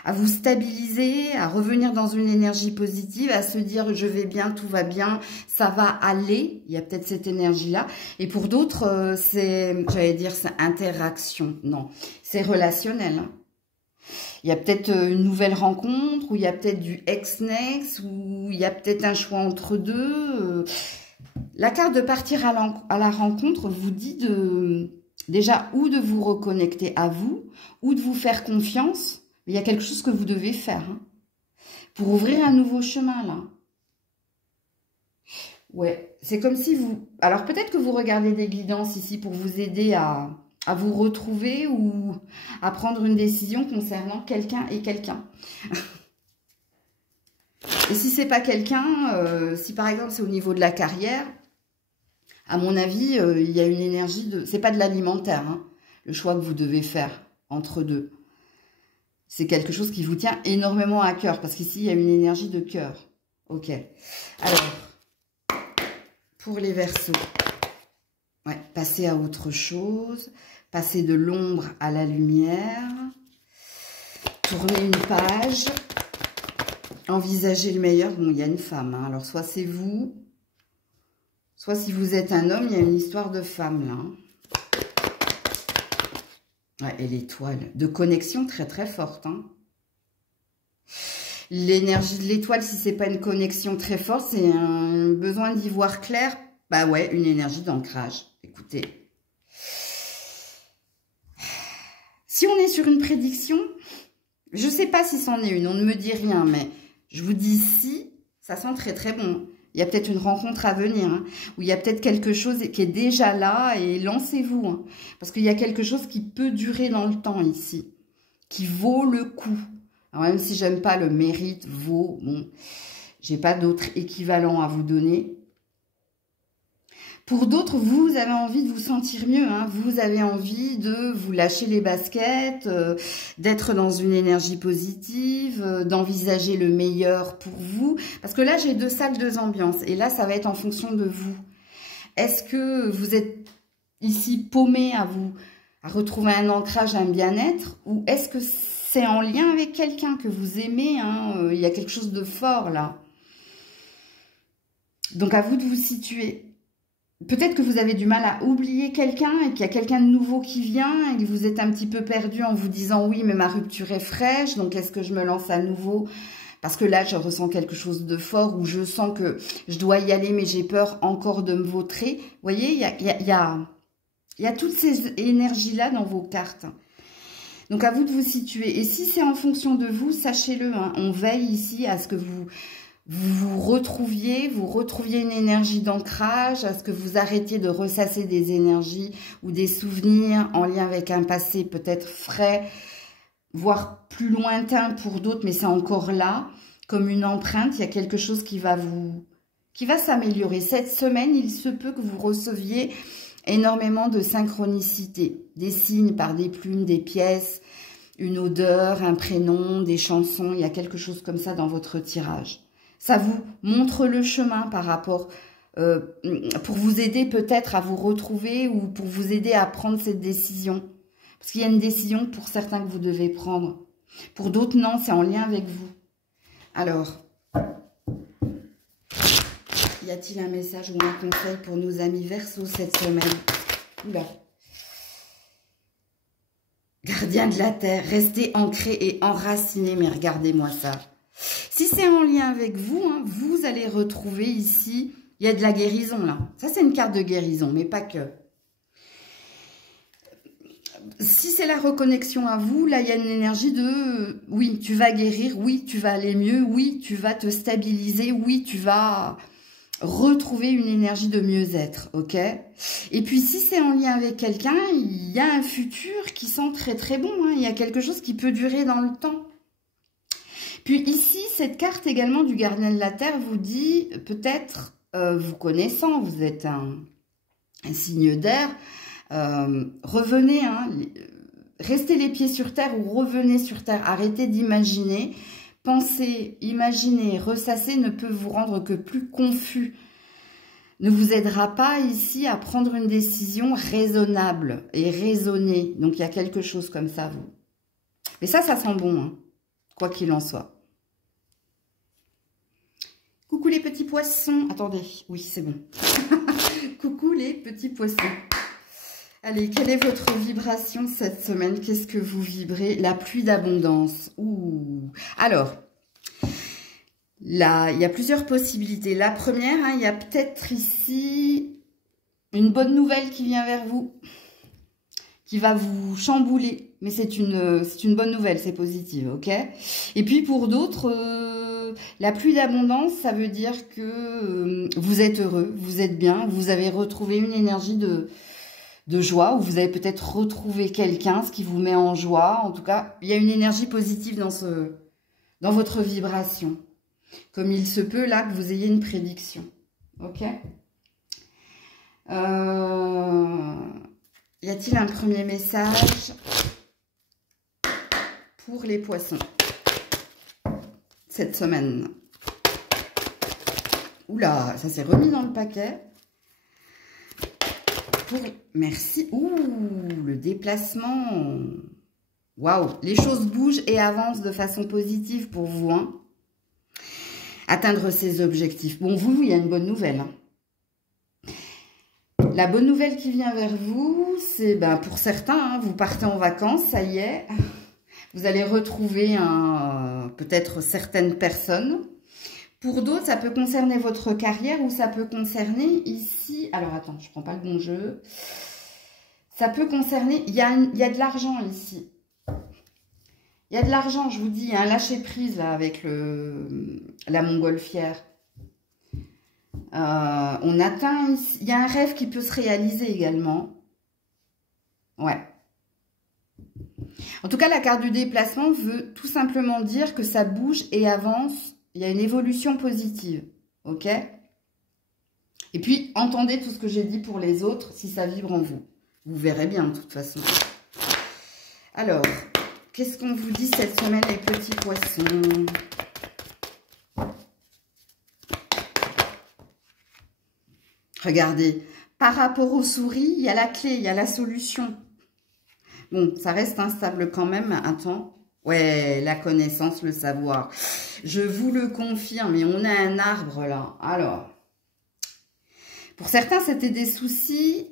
à vous stabiliser, à revenir dans une énergie positive, à se dire je vais bien, tout va bien, ça va aller. Il y a peut-être cette énergie-là. Et pour d'autres, c'est, j'allais dire, c'est interaction. Non, c'est relationnel. Hein. Il y a peut-être une nouvelle rencontre, ou il y a peut-être du ex-nex, ou il y a peut-être un choix entre deux. La carte de partir à la rencontre vous dit déjà ou de vous reconnecter à vous, ou de vous faire confiance. Il y a quelque chose que vous devez faire hein, pour ouvrir un nouveau chemin, là. Ouais, c'est comme si vous... Alors, peut-être que vous regardez des guidances ici pour vous aider à vous retrouver ou à prendre une décision concernant quelqu'un et quelqu'un. Et si c'est pas quelqu'un, si par exemple c'est au niveau de la carrière, à mon avis, il y a une énergie de... C'est pas de l'alimentaire, hein, le choix que vous devez faire entre deux. C'est quelque chose qui vous tient énormément à cœur, parce qu'ici, il y a une énergie de cœur. Ok. Alors, pour les Verseaux, ouais, passer à autre chose, passer de l'ombre à la lumière, tourner une page, envisager le meilleur. Bon, il y a une femme, hein, alors soit c'est vous, soit si vous êtes un homme, il y a une histoire de femme, là. Ouais, et l'étoile, de connexion très très forte. Hein. L'énergie de l'étoile, si c'est pas une connexion très forte, c'est un besoin d'y voir clair. Bah ouais, une énergie d'ancrage. Écoutez. Si on est sur une prédiction, je sais pas si c'en est une, on ne me dit rien, mais je vous dis si, ça sent très très bon. Il y a peut-être une rencontre à venir, hein, où il y a peut-être quelque chose qui est déjà là, et lancez-vous. Hein, parce qu'il y a quelque chose qui peut durer dans le temps ici, qui vaut le coup. Alors même si j'aime pas le mérite, vaut, bon, j'ai pas d'autre équivalent à vous donner. Pour d'autres, vous avez envie de vous sentir mieux, hein. Vous avez envie de vous lâcher les baskets, d'être dans une énergie positive, d'envisager le meilleur pour vous. Parce que là, j'ai 2 salles, 2 ambiances. Et là, ça va être en fonction de vous. Est-ce que vous êtes ici paumé à retrouver un ancrage, un bien-être? Ou est-ce que c'est en lien avec quelqu'un que vous aimez, hein? Il y a quelque chose de fort là. Donc, à vous de vous situer. Peut-être que vous avez du mal à oublier quelqu'un et qu'il y a quelqu'un de nouveau qui vient et que vous êtes un petit peu perdu en vous disant « Oui, mais ma rupture est fraîche, donc est-ce que je me lance à nouveau ?» Parce que là, je ressens quelque chose de fort où je sens que je dois y aller, mais j'ai peur encore de me vautrer. Vous voyez, il y a toutes ces énergies-là dans vos cartes. Donc, à vous de vous situer. Et si c'est en fonction de vous, sachez-le, hein, on veille ici à ce que vous retrouviez une énergie d'ancrage, à ce que vous arrêtiez de ressasser des énergies ou des souvenirs en lien avec un passé peut-être frais, voire plus lointain pour d'autres, mais c'est encore là, comme une empreinte. Il y a quelque chose qui va s'améliorer. Cette semaine, il se peut que vous receviez énormément de synchronicité, des signes par des plumes, des pièces, une odeur, un prénom, des chansons. Il y a quelque chose comme ça dans votre tirage. Ça vous montre le chemin par rapport, pour vous aider peut-être à vous retrouver ou pour vous aider à prendre cette décision. Parce qu'il y a une décision pour certains que vous devez prendre. Pour d'autres, non, c'est en lien avec vous. Alors, y a-t-il un message ou un conseil pour nos amis Verseau cette semaine? Oula. Gardien de la Terre, restez ancré et enraciné, mais regardez-moi ça. Si c'est en lien avec vous, hein, vous allez retrouver ici, il y a de la guérison là. Ça, c'est une carte de guérison, mais pas que. Si c'est la reconnexion à vous, là, il y a une énergie de oui, tu vas guérir, oui, tu vas aller mieux, oui, tu vas te stabiliser, oui, tu vas retrouver une énergie de mieux-être, ok? Et puis, si c'est en lien avec quelqu'un, il y a un futur qui sent très très bon, hein, il y a quelque chose qui peut durer dans le temps. Puis ici, cette carte également du gardien de la Terre vous dit, peut-être, vous connaissant, vous êtes un signe d'air, revenez, hein, restez les pieds sur terre ou revenez sur terre, arrêtez d'imaginer, pensez, imaginez, ressasser ne peut vous rendre que plus confus, ne vous aidera pas ici à prendre une décision raisonnable et raisonnée. Donc il y a quelque chose comme ça, vous. Mais ça sent bon, hein, quoi qu'il en soit. Coucou les petits poissons. Attendez, oui, c'est bon. Coucou les petits poissons. Allez, quelle est votre vibration cette semaine? Qu'est-ce que vous vibrez? La pluie d'abondance. Ouh. Alors, là, il y a plusieurs possibilités. La première, hein, il y a peut-être ici une bonne nouvelle qui vient vers vous, qui va vous chambouler. Mais c'est une bonne nouvelle, c'est positif, ok? Et puis pour d'autres, la pluie d'abondance, ça veut dire que vous êtes heureux, vous êtes bien, vous avez retrouvé une énergie de joie, ou vous avez peut-être retrouvé quelqu'un, ce qui vous met en joie. En tout cas, il y a une énergie positive dans votre vibration. Comme il se peut, là, que vous ayez une prédiction. Ok? Y a-t-il un premier message pour les poissons cette semaine? Oula, ça s'est remis dans le paquet. Merci. Ouh, le déplacement. Waouh, les choses bougent et avancent de façon positive pour vous, hein. Atteindre ses objectifs. Bon, vous, il y a une bonne nouvelle, hein. La bonne nouvelle qui vient vers vous, c'est, ben, pour certains, hein, vous partez en vacances, ça y est. Vous allez retrouver peut-être certaines personnes. Pour d'autres, ça peut concerner votre carrière ou ça peut concerner ici... Alors, attends, je ne prends pas le bon jeu. Ça peut concerner... Il y a de l'argent ici. Il y a de l'argent, je vous dis. Il y a un lâcher-prise là avec la montgolfière. On atteint ici... Il y a un rêve qui peut se réaliser également. Ouais. En tout cas, la carte du déplacement veut tout simplement dire que ça bouge et avance. Il y a une évolution positive, ok? Et puis, entendez tout ce que j'ai dit pour les autres, si ça vibre en vous. Vous verrez bien, de toute façon. Alors, qu'est-ce qu'on vous dit cette semaine, les petits poissons? Regardez, par rapport aux souris, il y a la clé, il y a la solution. Bon, ça reste instable quand même un temps. Ouais, la connaissance, le savoir. Je vous le confirme, et on a un arbre là. Alors, pour certains, c'était des soucis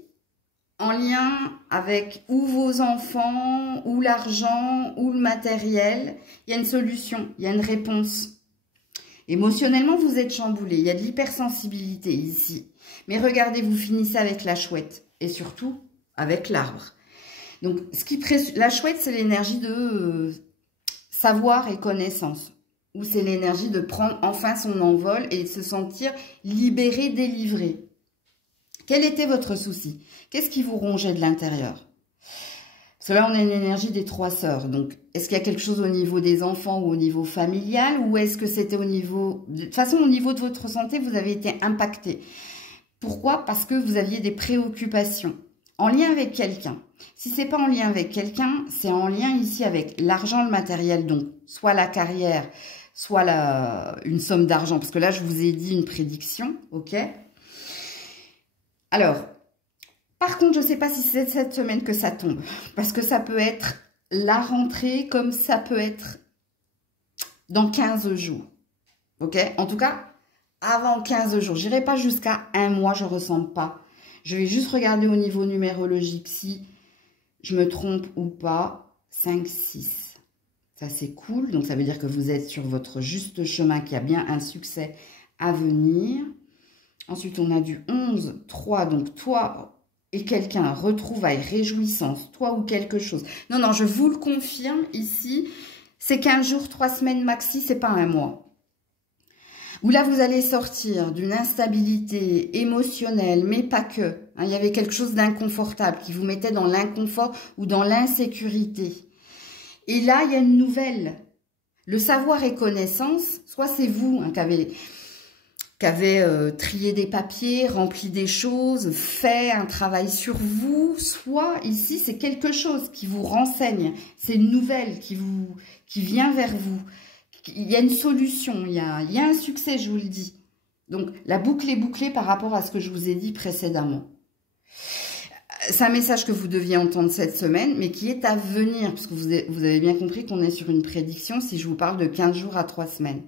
en lien avec ou vos enfants, ou l'argent, ou le matériel. Il y a une solution, il y a une réponse. Émotionnellement, vous êtes chamboulé. Il y a de l'hypersensibilité ici. Mais regardez, vous finissez avec la chouette. Et surtout, avec l'arbre. Donc, la chouette, c'est l'énergie de savoir et connaissance. Ou c'est l'énergie de prendre enfin son envol et de se sentir libéré, délivré. Quel était votre souci? Qu'est-ce qui vous rongeait de l'intérieur? Parce que là, on a une énergie des 3 sœurs. Donc, est-ce qu'il y a quelque chose au niveau des enfants ou au niveau familial? Ou est-ce que c'était au niveau... De toute façon, au niveau de votre santé, vous avez été impacté. Pourquoi? Parce que vous aviez des préoccupations en lien avec quelqu'un. Si ce n'est pas en lien avec quelqu'un, c'est en lien ici avec l'argent, le matériel. Donc, soit la carrière, soit une somme d'argent. Parce que là, je vous ai dit une prédiction, ok? Alors... Par contre, je ne sais pas si c'est cette semaine que ça tombe. Parce que ça peut être la rentrée comme ça peut être dans 15 jours. Ok? En tout cas, avant 15 jours. Je n'irai pas jusqu'à un mois, je ne ressens pas. Je vais juste regarder au niveau numérologique si je me trompe ou pas. 5, 6. Ça, c'est cool. Donc, ça veut dire que vous êtes sur votre juste chemin, qu'il y a bien un succès à venir. Ensuite, on a du 11, 3. Donc, toi... et quelqu'un, retrouvaille, réjouissance, toi ou quelque chose. Non, non, je vous le confirme, ici, c'est 15 jours, 3 semaines maxi, c'est pas un mois. Où là, vous allez sortir d'une instabilité émotionnelle, mais pas que. Hein, il y avait quelque chose d'inconfortable qui vous mettait dans l'inconfort ou dans l'insécurité. Et là, il y a une nouvelle. Le savoir et connaissance, soit c'est vous hein, qui avez trié des papiers, rempli des choses, fait un travail sur vous, soit ici c'est quelque chose qui vous renseigne, c'est une nouvelle qui vient vers vous. Il y a une solution, il y a un succès, je vous le dis. Donc la boucle est bouclée par rapport à ce que je vous ai dit précédemment. C'est un message que vous deviez entendre cette semaine, mais qui est à venir, parce que vous avez bien compris qu'on est sur une prédiction si je vous parle de 15 jours à 3 semaines.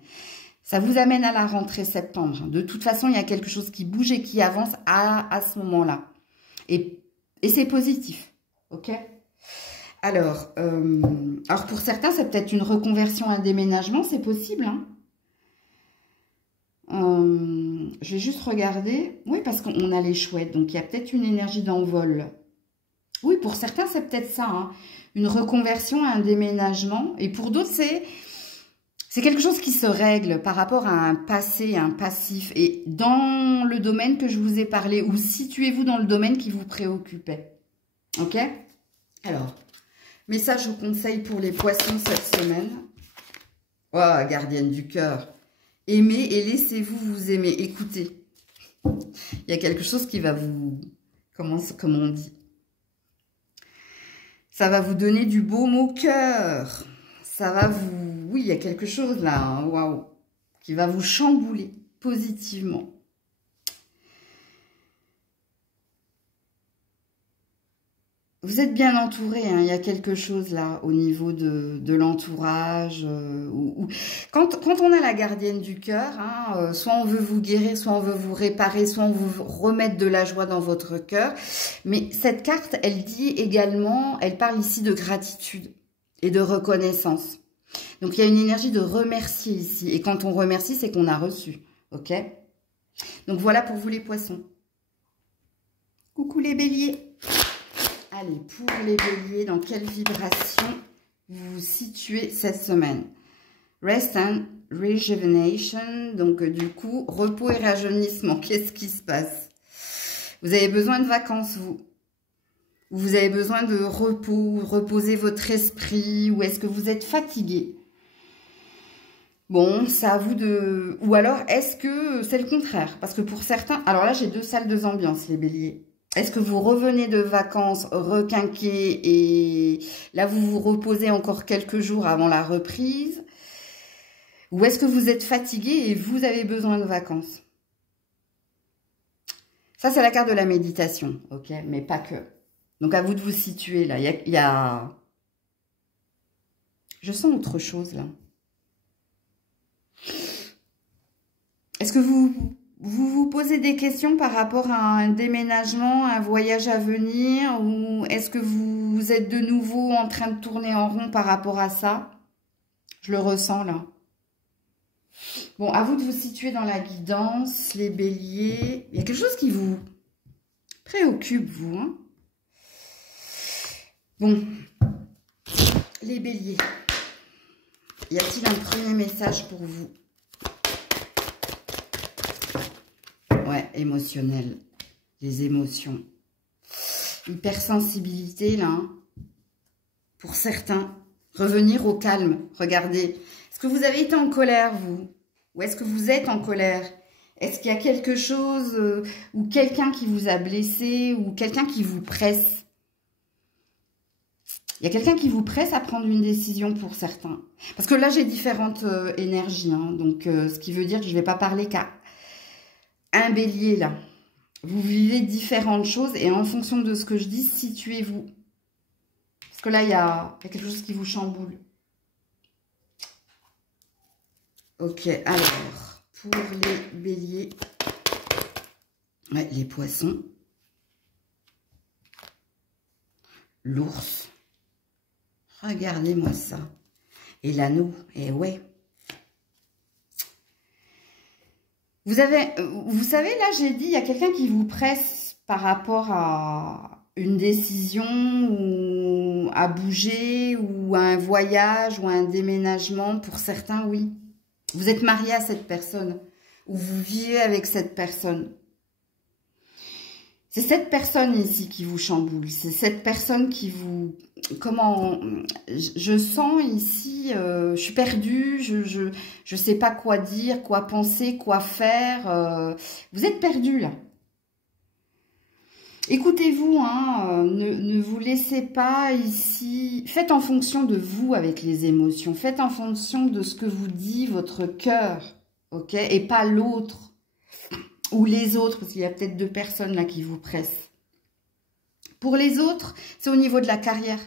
Ça vous amène à la rentrée septembre. De toute façon, il y a quelque chose qui bouge et qui avance à ce moment-là. Et c'est positif. Ok? Alors pour certains, c'est peut-être une reconversion, un déménagement. C'est possible. Hein, je vais juste regarder. Oui, parce qu'on a les chouettes. Donc, il y a peut-être une énergie d'envol. Oui, pour certains, c'est peut-être ça. Hein, une reconversion, un déménagement. Et pour d'autres, c'est quelque chose qui se règle par rapport à un passé, un passif. Et dans le domaine que je vous ai parlé, ou situez-vous dans le domaine qui vous préoccupait. Ok? Alors, message ou conseil pour les poissons cette semaine. Oh, gardienne du cœur. Aimez et laissez-vous vous aimer. Écoutez, il y a quelque chose qui va vous... Comment on dit? Ça va vous donner du baume au cœur. Ça va vous... Oui, il y a quelque chose là, hein, waouh, qui va vous chambouler positivement. Vous êtes bien entouré, hein, il y a quelque chose là au niveau de l'entourage. Quand on a la gardienne du cœur, hein, soit on veut vous guérir, soit on veut vous réparer, soit on veut vous remettre de la joie dans votre cœur. Mais cette carte, elle dit également, elle parle ici de gratitude et de reconnaissance. Donc, il y a une énergie de remercier ici. Et quand on remercie, c'est qu'on a reçu. Ok? Donc, voilà pour vous les poissons. Coucou les béliers. Allez, pour les béliers, dans quelle vibration vous vous situez cette semaine? Rest and Rejuvenation. Donc, du coup, repos et rajeunissement. Qu'est-ce qui se passe? Vous avez besoin de vacances, vous. Vous avez besoin de repos, reposer votre esprit, ou est-ce que vous êtes fatigué? Bon, c'est à vous de... Ou alors, est-ce que c'est le contraire? Parce que pour certains... Alors là, j'ai 2 salles, 2 ambiances, les béliers. Est-ce que vous revenez de vacances requinqués et là, vous vous reposez encore quelques jours avant la reprise? Ou est-ce que vous êtes fatigué et vous avez besoin de vacances? Ça, c'est la carte de la méditation, ok? Mais pas que. Donc, à vous de vous situer, là. Il y a... Je sens autre chose, là. Est-ce que vous posez des questions par rapport à un déménagement, un voyage à venir? Ou est-ce que vous êtes de nouveau en train de tourner en rond par rapport à ça? Je le ressens, là. Bon, à vous de vous situer dans la guidance, les béliers. Il y a quelque chose qui vous préoccupe, vous, hein? Bon, les béliers. Y a-t-il un premier message pour vous? Ouais, émotionnel. Les émotions. Hypersensibilité, là. Hein, pour certains. Revenir au calme. Regardez. Est-ce que vous avez été en colère, vous? Ou est-ce que vous êtes en colère? Est-ce qu'il y a quelque chose ou quelqu'un qui vous a blessé ou quelqu'un qui vous presse? Il y a quelqu'un qui vous presse à prendre une décision pour certains. Parce que là, j'ai différentes énergies. Hein, donc, ce qui veut dire que je ne vais pas parler qu'à un bélier, là. Vous vivez différentes choses et en fonction de ce que je dis, situez-vous. Parce que là, il y a quelque chose qui vous chamboule. Ok, alors, pour les béliers, ouais, les poissons, l'ours, regardez-moi ça, et l'anneau, et ouais. Vous savez, là, j'ai dit, il y a quelqu'un qui vous presse par rapport à une décision, ou à bouger, ou à un voyage, ou à un déménagement, pour certains, oui. Vous êtes marié à cette personne ou vous vivez avec cette personne. C'est cette personne ici qui vous chamboule. C'est cette personne qui vous... Comment... Je sens ici... je suis perdue. Je sais pas quoi dire, quoi penser, quoi faire. Vous êtes perdu là. Écoutez-vous, hein, ne vous laissez pas ici... Faites en fonction de vous avec les émotions. Faites en fonction de ce que vous dit votre cœur, ok? Et pas l'autre ou les autres, parce qu'il y a peut-être 2 personnes là qui vous pressent. Pour les autres, c'est au niveau de la carrière.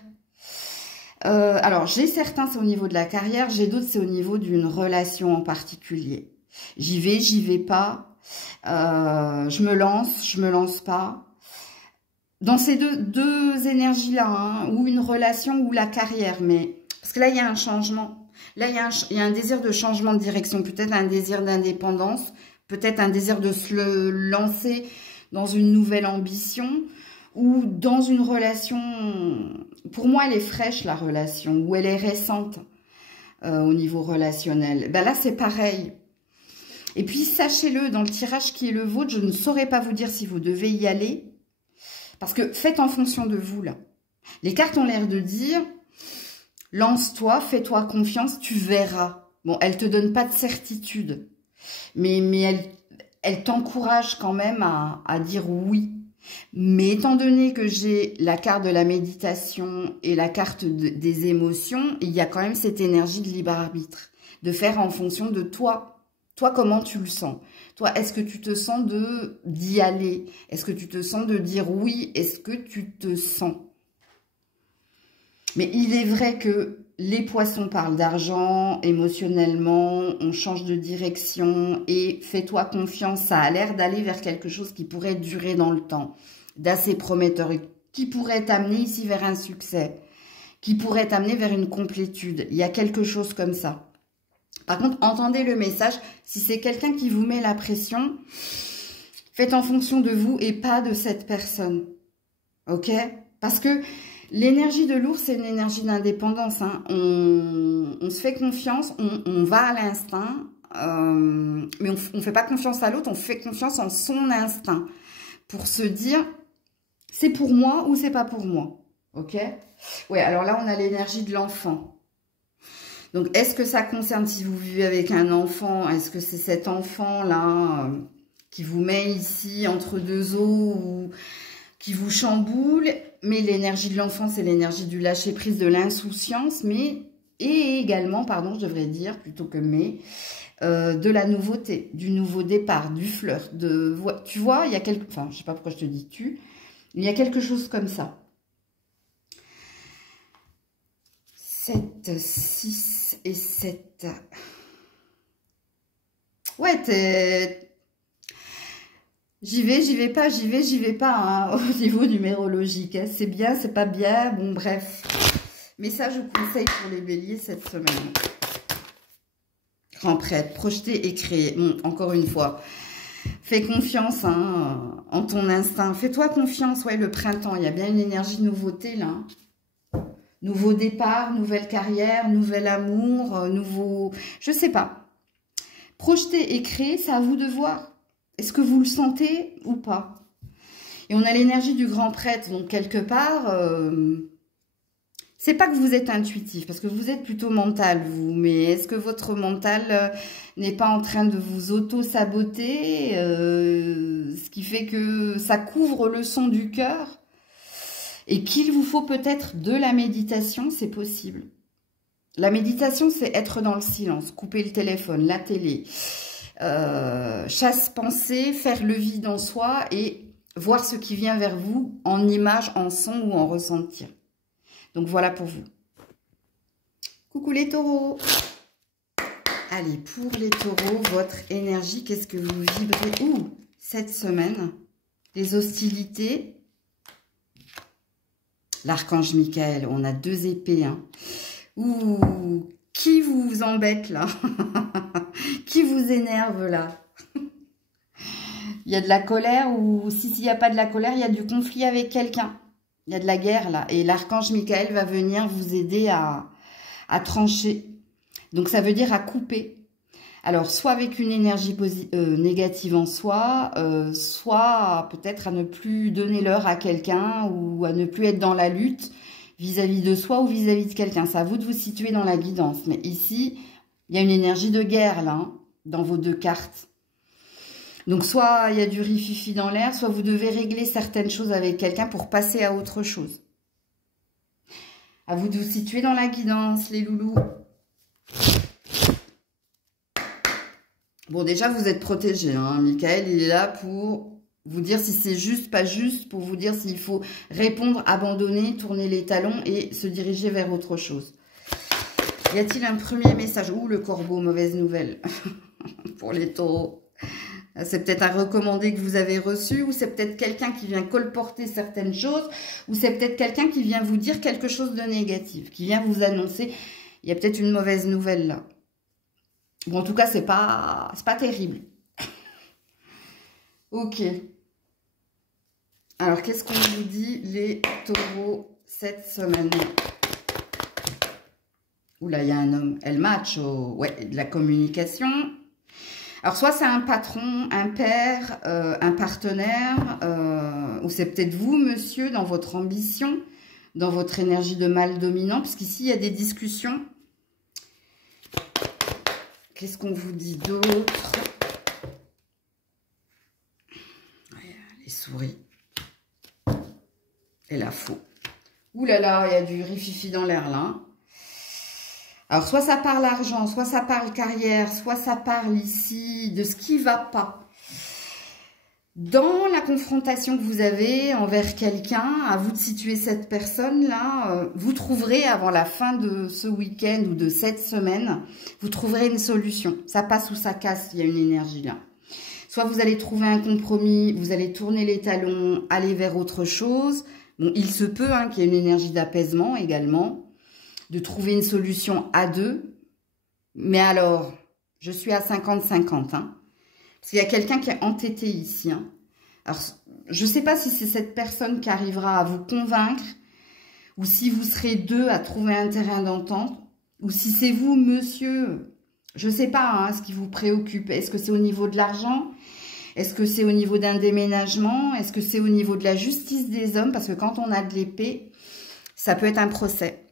Alors, j'ai certains, c'est au niveau de la carrière. J'ai d'autres, c'est au niveau d'une relation en particulier. J'y vais pas. Je me lance pas. Dans ces deux énergies-là, hein, ou une relation ou la carrière, mais parce que là, il y a un changement. Là, il y a un désir de changement de direction, peut-être un désir d'indépendance, peut-être un désir de se lancer dans une nouvelle ambition ou dans une relation. Pour moi, elle est fraîche, la relation, ou elle est récente au niveau relationnel. Ben là, c'est pareil. Et puis, sachez-le, dans le tirage qui est le vôtre, je ne saurais pas vous dire si vous devez y aller. Parce que faites en fonction de vous, là. Les cartes ont l'air de dire, lance-toi, fais-toi confiance, tu verras. Bon, elles ne te donnent pas de certitude. Mais elles t'encouragent quand même à dire oui. Mais étant donné que j'ai la carte de la méditation et la carte des émotions, il y a quand même cette énergie de libre arbitre. De faire en fonction de toi. Toi, comment tu le sens? Toi, est-ce que tu te sens d'y aller? Est-ce que tu te sens de dire oui? Est-ce que tu te sens? Mais il est vrai que les poissons parlent d'argent, émotionnellement, on change de direction et fais-toi confiance, ça a l'air d'aller vers quelque chose qui pourrait durer dans le temps, d'assez prometteur et qui pourrait t'amener ici vers un succès, qui pourrait t'amener vers une complétude. Il y a quelque chose comme ça. Par contre, entendez le message. Si c'est quelqu'un qui vous met la pression, faites en fonction de vous et pas de cette personne. Ok? Parce que l'énergie de l'ours, c'est une énergie d'indépendance. Hein. On se fait confiance, on va à l'instinct, mais on ne fait pas confiance à l'autre, on fait confiance en son instinct. Pour se dire, c'est pour moi ou c'est pas pour moi. Ok? Ouais, alors là, on a l'énergie de l'enfant. Donc, est-ce que ça concerne si vous vivez avec un enfant? Est-ce que c'est cet enfant-là qui vous met ici entre deux eaux ou qui vous chamboule? Mais l'énergie de l'enfant, c'est l'énergie du lâcher-prise, de l'insouciance, et également, pardon, je devrais dire, plutôt que de la nouveauté, du nouveau départ, du flirt. Tu vois, il y a quelque... Enfin, je sais pas pourquoi je te dis tu, il y a quelque chose comme ça. 7, 6 et 7. Ouais, j'y vais pas, hein, au niveau numérologique. Hein. C'est bien, c'est pas bien, bon bref. Mais ça, je vous conseille pour les béliers cette semaine. Grand prêtre, projeter et créer. Bon, encore une fois, fais confiance hein, en ton instinct. Fais-toi confiance, ouais, le printemps, il y a bien une énergie de nouveauté là. Nouveau départ, nouvelle carrière, nouvel amour, nouveau... Je sais pas. Projeter et créer, c'est à vous de voir. Est-ce que vous le sentez ou pas? Et on a l'énergie du grand prêtre, donc quelque part... c'est pas que vous êtes intuitif, parce que vous êtes plutôt mental, vous. Mais est-ce que votre mental n'est pas en train de vous auto-saboter, ce qui fait que ça couvre le son du cœur? Et qu'il vous faut peut-être de la méditation, c'est possible. La méditation, c'est être dans le silence, couper le téléphone, la télé, chasse-pensée, faire le vide en soi et voir ce qui vient vers vous en image, en son ou en ressentir. Donc voilà pour vous. Coucou les taureaux. Allez, pour les taureaux, votre énergie, qu'est-ce que vous vibrez cette semaine? Les hostilités. L'archange Michael, on a 2 épées. Hein. Qui vous embête là? Qui vous énerve là? Il y a de la colère ou s'il n'y a pas de la colère, il y a du conflit avec quelqu'un. Il y a de la guerre là. Et l'archange Michael va venir vous aider à trancher. Donc ça veut dire à couper. Alors soit avec une énergie négative en soi, soit peut-être à ne plus donner l'heure à quelqu'un ou à ne plus être dans la lutte vis-à-vis de soi ou vis-à-vis de quelqu'un. C'est à vous de vous situer dans la guidance. Mais ici, il y a une énergie de guerre là, hein, dans vos 2 cartes. Donc, soit il y a du rififi dans l'air, soit vous devez régler certaines choses avec quelqu'un pour passer à autre chose. À vous de vous situer dans la guidance, les loulous. Bon, déjà, vous êtes protégés. Hein. Michael, il est là pour vous dire si c'est juste, pas juste, pour vous dire s'il faut répondre, abandonner, tourner les talons et se diriger vers autre chose. Y a-t-il un premier message? Le corbeau, mauvaise nouvelle pour les taureaux. C'est peut-être un recommandé que vous avez reçu, ou c'est peut-être quelqu'un qui vient colporter certaines choses, ou c'est peut-être quelqu'un qui vient vous dire quelque chose de négatif, qui vient vous annoncer. Il y a peut-être une mauvaise nouvelle là. Bon, en tout cas, c'est pas terrible. Ok. Alors, qu'est-ce qu'on vous dit, les taureaux, cette semaine? Oula, il y a un homme. Elle match. Ouais, de la communication. Alors, soit c'est un patron, un père, un partenaire, ou c'est peut-être vous, monsieur, dans votre ambition, dans votre énergie de mâle dominant, puisqu'ici, il y a des discussions. Qu'est-ce qu'on vous dit d'autre? Les souris. Et la faux. Ouh là là, il y a du rififi dans l'air là. Alors, soit ça parle argent, soit ça parle carrière, soit ça parle ici de ce qui ne va pas. Dans la confrontation que vous avez envers quelqu'un, à vous de situer cette personne-là, vous trouverez avant la fin de ce week-end ou de cette semaine, vous trouverez une solution. Ça passe ou ça casse, il y a une énergie là. Soit vous allez trouver un compromis, vous allez tourner les talons, aller vers autre chose. Bon, il se peut hein, qu'il y ait une énergie d'apaisement également, de trouver une solution à 2. Mais alors, je suis à 50-50, hein. Parce qu'il y a quelqu'un qui est entêté ici. Hein. Alors, je ne sais pas si c'est cette personne qui arrivera à vous convaincre, ou si vous serez 2 à trouver un terrain d'entente, ou si c'est vous, monsieur, je ne sais pas hein, ce qui vous préoccupe. Est-ce que c'est au niveau de l'argent? Est-ce que c'est au niveau d'un déménagement? Est-ce que c'est au niveau de la justice des hommes? Parce que quand on a de l'épée, ça peut être un procès.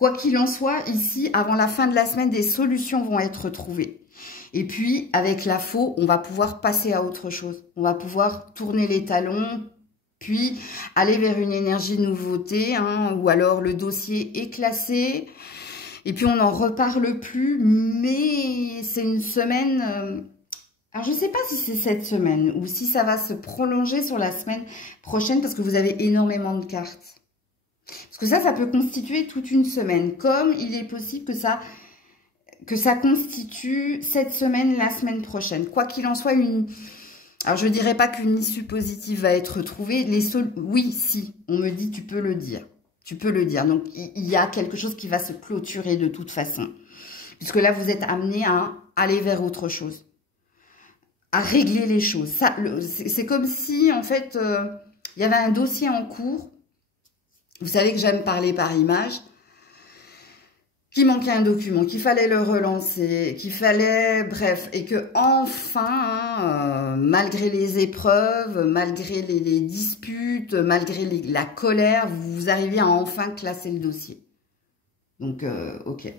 Quoi qu'il en soit, ici, avant la fin de la semaine, des solutions vont être trouvées. Et puis, avec la faux, on va pouvoir passer à autre chose. On va pouvoir tourner les talons, puis aller vers une énergie de nouveauté, hein, ou alors le dossier est classé. Et puis, on n'en reparle plus, mais c'est une semaine... alors, je ne sais pas si c'est cette semaine ou si ça va se prolonger sur la semaine prochaine parce que vous avez énormément de cartes. Parce que ça peut constituer toute une semaine. Comme il est possible que ça constitue cette semaine, la semaine prochaine. Quoi qu'il en soit, alors je ne dirais pas qu'une issue positive va être trouvée. Oui, si, on me dit tu peux le dire. Tu peux le dire. Donc, il y a quelque chose qui va se clôturer de toute façon. Puisque là, vous êtes amené à aller vers autre chose. À régler les choses. C'est comme si, en fait, il y avait un dossier en cours. Vous savez que j'aime parler par image. Qu'il manquait un document, qu'il fallait le relancer, qu'il fallait... Bref, et que enfin, malgré les épreuves, malgré les disputes, malgré la colère, vous arriviez à enfin classer le dossier. Donc, ok.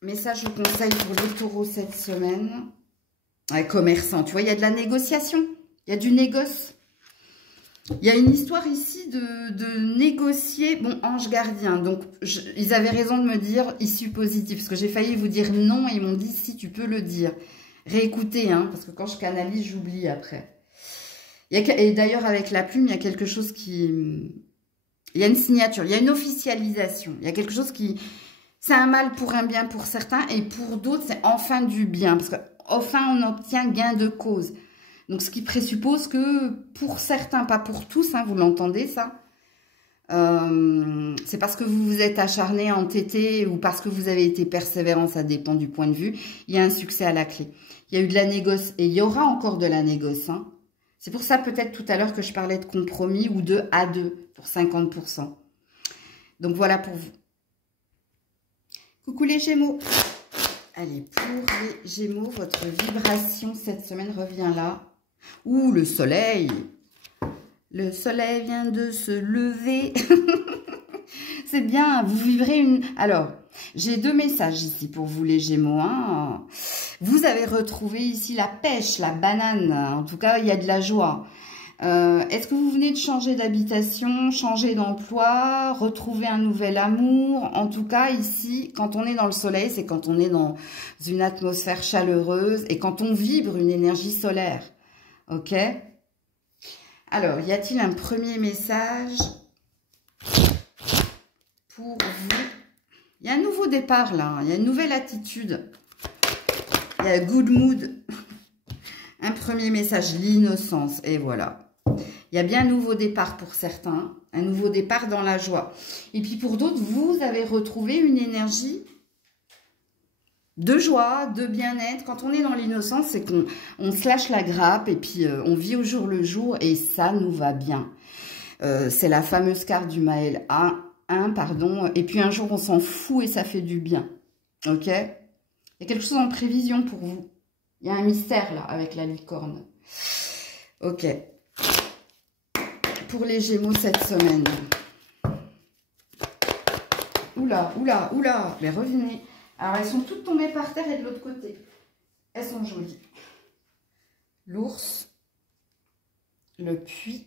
Mais ça, je vous conseille pour les taureaux cette semaine. Ouais, commerçant, tu vois, il y a de la négociation. Il y a du négoce. Il y a une histoire ici de négocier. Bon, ange gardien. Donc, ils avaient raison de me dire issue positive. Parce que j'ai failli vous dire non. Et ils m'ont dit si, tu peux le dire. Réécoutez, hein. Parce que quand je canalise, j'oublie après. Et d'ailleurs, avec la plume, il y a quelque chose qui... Il y a une signature. Il y a une officialisation. Il y a quelque chose qui... C'est un mal pour un bien pour certains. Et pour d'autres, c'est enfin du bien. Parce qu'enfin, on obtient gain de cause. Donc, ce qui présuppose que pour certains, pas pour tous, hein, vous l'entendez ça, c'est parce que vous vous êtes acharné, entêté ou parce que vous avez été persévérant, ça dépend du point de vue, il y a un succès à la clé. Il y a eu de la négoce et il y aura encore de la négoce. Hein. C'est pour ça peut-être tout à l'heure que je parlais de compromis ou de A2 pour 50%. Donc, voilà pour vous. Coucou les Gémeaux. Allez, pour les Gémeaux, votre vibration cette semaine revient là. Ouh, le soleil. Le soleil vient de se lever. C'est bien, vous vivrez une... Alors, j'ai deux messages ici pour vous les Gémeaux. Hein. Vous avez retrouvé ici la pêche, la banane. En tout cas, il y a de la joie. Est-ce que vous venez de changer d'habitation, changer d'emploi, retrouver un nouvel amour? En tout cas, ici, quand on est dans le soleil, c'est quand on est dans une atmosphère chaleureuse et quand on vibre une énergie solaire. Ok? Alors, y a-t-il un premier message pour vous? Il y a un nouveau départ là, il y a une nouvelle attitude. Il y a good mood. Un premier message, l'innocence. Et voilà. Il y a bien un nouveau départ pour certains, un nouveau départ dans la joie. Et puis pour d'autres, vous avez retrouvé une énergie de joie, de bien-être. Quand on est dans l'innocence, c'est qu'on se lâche la grappe et puis on vit au jour le jour et ça nous va bien. C'est la fameuse carte du Maël 1, pardon. Et puis un jour, on s'en fout et ça fait du bien. Ok? Il y a quelque chose en prévision pour vous. Il y a un mystère là avec la licorne. Ok. Pour les Gémeaux cette semaine. Oula, oula, oula. Mais revenez. Alors, elles sont toutes tombées par terre et de l'autre côté. Elles sont jolies. L'ours. Le puits.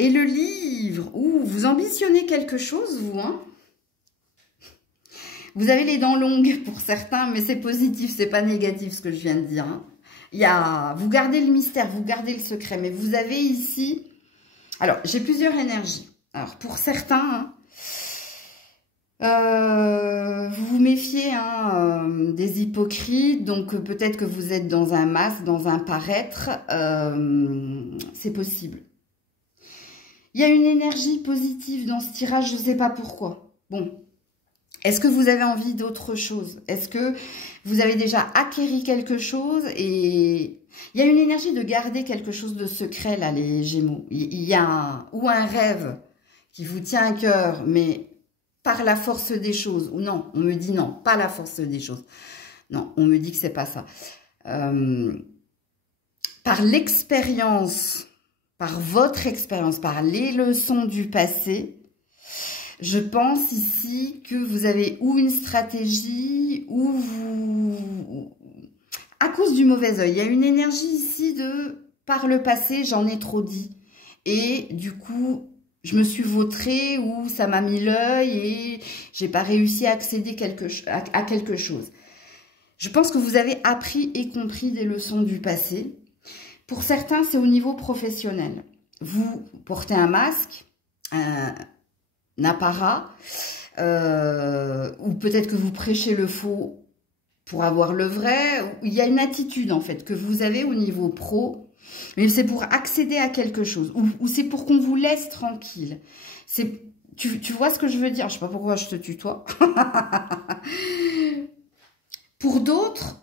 Et le livre. Ouh, vous ambitionnez quelque chose, vous, hein? Vous avez les dents longues pour certains, mais c'est positif, c'est pas négatif ce que je viens de dire. Hein. Vous gardez le mystère, vous gardez le secret, mais vous avez ici... Alors, j'ai plusieurs énergies. Alors, pour certains, vous vous méfiez des hypocrites, donc peut-être que vous êtes dans un masque, dans un paraître, c'est possible. Il y a une énergie positive dans ce tirage, je ne sais pas pourquoi. Bon, est-ce que vous avez envie d'autre chose? Est-ce que vous avez déjà acquéri quelque chose? Et il y a une énergie de garder quelque chose de secret, là, les Gémeaux. Il y a un rêve qui vous tient à cœur, mais par la force des choses. Ou non, on me dit non, pas la force des choses. Non, on me dit que c'est pas ça. par l'expérience, par votre expérience, par les leçons du passé, je pense ici que vous avez ou une stratégie ou vous... À cause du mauvais œil, il y a une énergie ici de par le passé, j'en ai trop dit. Et du coup, je me suis vautrée ou ça m'a mis l'œil et j'ai pas réussi à accéder à quelque chose. Je pense que vous avez appris et compris des leçons du passé. Pour certains, c'est au niveau professionnel. Vous portez un masque, un apparat, ou peut-être que vous prêchez le faux pour avoir le vrai. Il y a une attitude en fait que vous avez au niveau pro, mais c'est pour accéder à quelque chose, ou c'est pour qu'on vous laisse tranquille. Tu vois ce que je veux dire? Je sais pas pourquoi je te tutoie. Pour d'autres,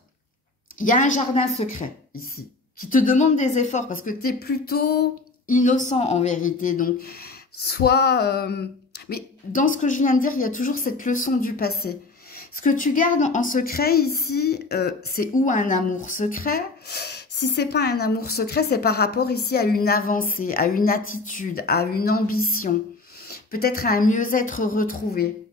il y a un jardin secret ici, qui te demande des efforts, parce que tu es plutôt innocent en vérité. Donc, mais dans ce que je viens de dire, il y a toujours cette leçon du passé. Ce que tu gardes en secret ici, c'est ou un amour secret. Si c'est pas un amour secret, c'est par rapport ici à une avancée, à une attitude, à une ambition. Peut-être à un mieux-être retrouvé.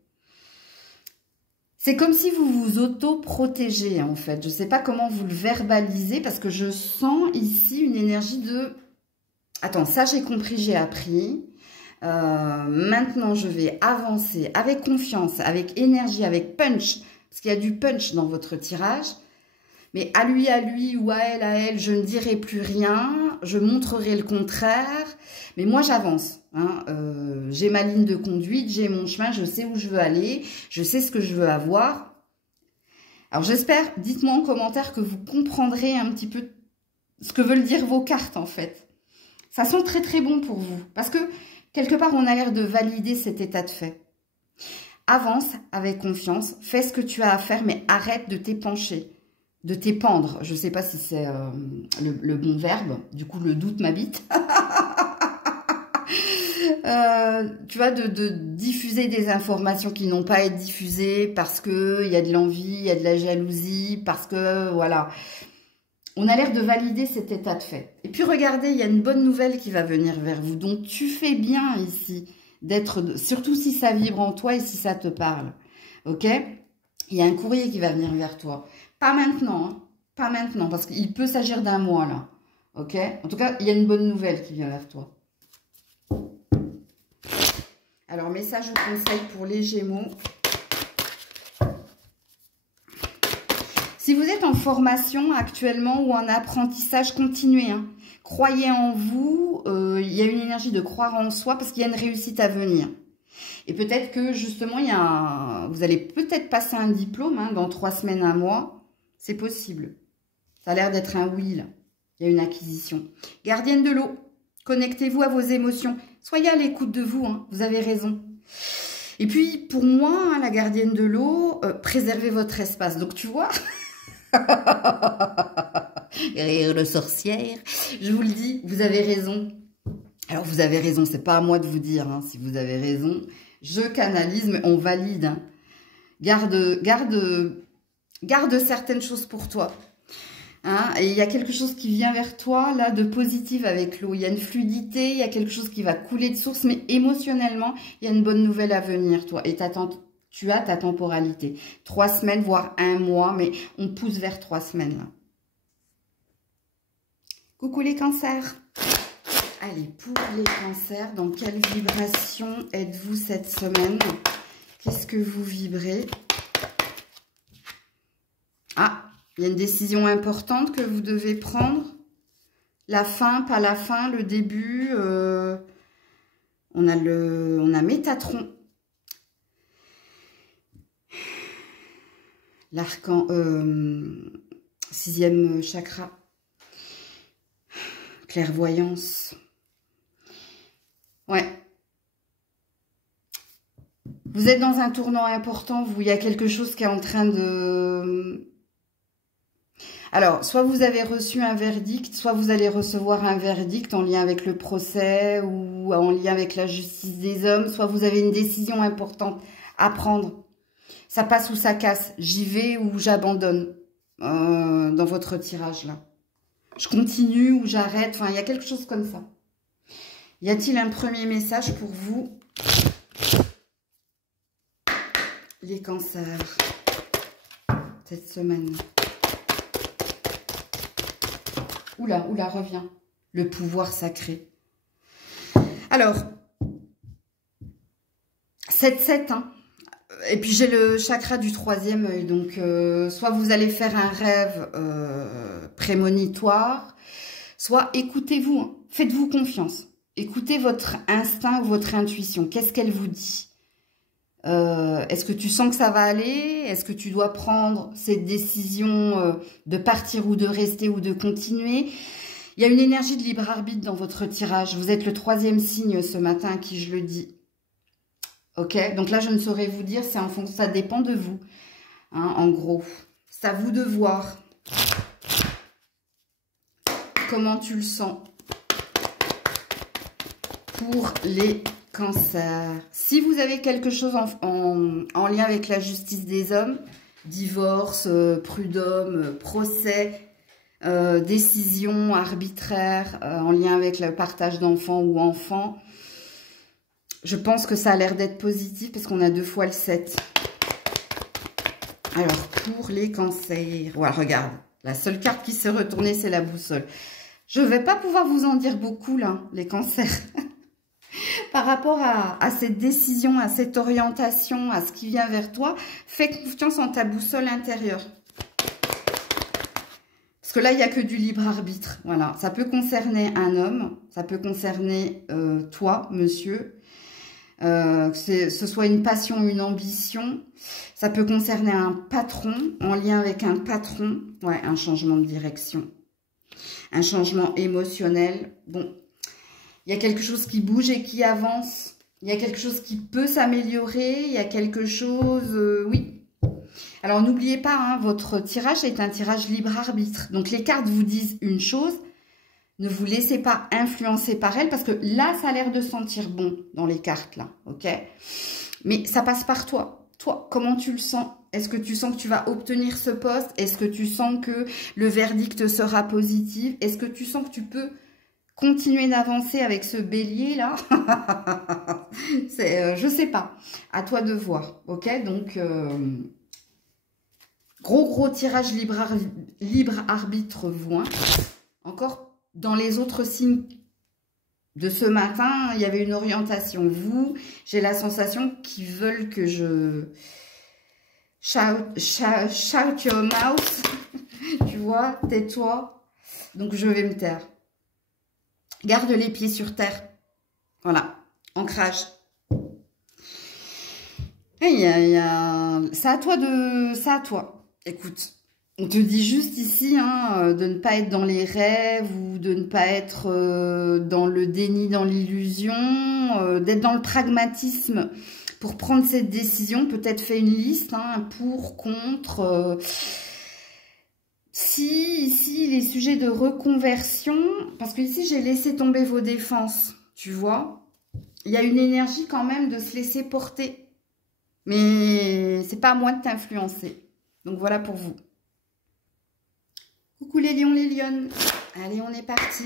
C'est comme si vous vous auto-protégez en fait. Je ne sais pas comment vous le verbalisez parce que je sens ici une énergie de... Attends, ça j'ai compris, j'ai appris. Maintenant, je vais avancer avec confiance, avec énergie, avec punch. Parce qu'il y a du punch dans votre tirage. Mais à lui ou à elle, je ne dirai plus rien. Je montrerai le contraire. Mais moi, j'avance. Hein. J'ai ma ligne de conduite, j'ai mon chemin, je sais où je veux aller. Je sais ce que je veux avoir. Alors, j'espère, dites-moi en commentaire que vous comprendrez un petit peu ce que veulent dire vos cartes, en fait. Ça sent très, très bon pour vous. Parce que, quelque part, on a l'air de valider cet état de fait. Avance avec confiance, fais ce que tu as à faire, mais arrête de t'épancher, de t'épandre. Je ne sais pas si c'est le bon verbe, du coup le doute m'habite. Tu vois, de diffuser des informations qui n'ont pas à être diffusées parce qu'il y a de l'envie, il y a de la jalousie, parce que, voilà... On a l'air de valider cet état de fait. Et puis regardez, il y a une bonne nouvelle qui va venir vers vous. Donc tu fais bien ici d'être, surtout si ça vibre en toi et si ça te parle. Ok? Il y a un courrier qui va venir vers toi. Pas maintenant, hein, pas maintenant, parce qu'il peut s'agir d'un mois là. Ok? En tout cas, il y a une bonne nouvelle qui vient vers toi. Alors, message ou conseil pour les Gémeaux. Si vous êtes en formation actuellement ou en apprentissage, continuez. Hein. Croyez en vous. Il y a une énergie de croire en soi parce qu'il y a une réussite à venir. Et peut-être que justement, vous allez peut-être passer un diplôme hein, dans 3 semaines, 1 mois. C'est possible. Ça a l'air d'être un oui là. Il y a une acquisition. Gardienne de l'eau, connectez-vous à vos émotions. Soyez à l'écoute de vous, hein. Vous avez raison. Et puis, pour moi, hein, la gardienne de l'eau, préservez votre espace. Donc, tu vois... Rire de sorcière. Je vous le dis, vous avez raison. Alors, vous avez raison, c'est pas à moi de vous dire hein, si vous avez raison. Je canalise, mais on valide. Hein. Garde certaines choses pour toi. Hein, et il y a quelque chose qui vient vers toi, là, de positif avec l'eau. Il y a une fluidité, il y a quelque chose qui va couler de source, mais émotionnellement, il y a une bonne nouvelle à venir, toi. Et tu as ta temporalité. 3 semaines, voire 1 mois, mais on pousse vers 3 semaines, là. Coucou les cancers. Allez, pour les cancers, dans quelle vibration êtes-vous cette semaine? Qu'est-ce que vous vibrez? Ah, il y a une décision importante que vous devez prendre. La fin, pas la fin, le début. On a Métatron. L'arcan, 6e chakra. Clairvoyance. Ouais. Vous êtes dans un tournant important, il y a quelque chose qui est en train de... Alors, soit vous avez reçu un verdict, soit vous allez recevoir un verdict en lien avec le procès ou en lien avec la justice des hommes, soit vous avez une décision importante à prendre. Ça passe ou ça casse, j'y vais ou j'abandonne dans votre tirage là. je continue ou j'arrête. Enfin, il y a quelque chose comme ça. Y a-t-il un premier message pour vous, les cancers, cette semaine? Oula, oula, reviens. Le pouvoir sacré. Alors, 7-7, hein. Et puis j'ai le chakra du 3e œil. Donc, soit vous allez faire un rêve prémonitoire, soit écoutez-vous, hein. Faites-vous confiance. Écoutez votre instinct ou votre intuition. Qu'est-ce qu'elle vous dit? Est-ce que tu sens que ça va aller? Est-ce que tu dois prendre cette décision de partir ou de rester ou de continuer? Il y a une énergie de libre arbitre dans votre tirage. Vous êtes le 3e signe ce matin à qui je le dis. Ok? Donc là, je ne saurais vous dire, c'est en fonction, ça dépend de vous. Hein, en gros, c'est à vous de voir comment tu le sens pour les cancers. Si vous avez quelque chose en lien avec la justice des hommes, divorce, prud'homme, procès, décision arbitraire en lien avec le partage d'enfants ou enfants, je pense que ça a l'air d'être positif parce qu'on a 2 fois le 7. Alors, pour les cancers, voilà, regarde, la seule carte qui s'est retournée, c'est la boussole. Je ne vais pas pouvoir vous en dire beaucoup, là, les cancers. Par rapport à cette décision, à cette orientation, à ce qui vient vers toi, fais confiance en ta boussole intérieure. Parce que là, il n'y a que du libre arbitre. Voilà, ça peut concerner un homme, ça peut concerner toi, monsieur, que ce soit une passion, une ambition. Ça peut concerner un patron, en lien avec un patron. Ouais, un changement de direction. Un changement émotionnel. Bon, il y a quelque chose qui bouge et qui avance. Il y a quelque chose qui peut s'améliorer. Il y a quelque chose... oui. Alors, n'oubliez pas, hein, votre tirage est un tirage libre arbitre. Donc, les cartes vous disent une chose. Ne vous laissez pas influencer par elles. Parce que là, ça a l'air de sentir bon dans les cartes, là. Ok? Mais ça passe par toi. Toi, comment tu le sens? Est-ce que tu sens que tu vas obtenir ce poste? Est-ce que tu sens que le verdict sera positif? Est-ce que tu sens que tu peux continuer d'avancer avec ce bélier là? Je sais pas. À toi de voir. Ok? Donc, gros tirage libre arbitre voix. Encore dans les autres signes de ce matin, il y avait une orientation. Vous, j'ai la sensation qu'ils veulent que je shout your mouth. Tu vois, tais-toi. Donc, je vais me taire. Garde les pieds sur terre. Voilà. Ancrage. C'est à toi de... C'est à toi. Écoute. On te dit juste ici hein, de ne pas être dans les rêves ou de ne pas être dans le déni, dans l'illusion, d'être dans le pragmatisme pour prendre cette décision. Peut-être fait une liste, hein, pour, contre. Si ici les sujets de reconversion, parce que ici j'ai laissé tomber vos défenses, tu vois. Il y a une énergie quand même de se laisser porter. Mais c'est pas à moi de t'influencer. Donc voilà pour vous. Coucou les lions, les lionnes. Allez, on est parti.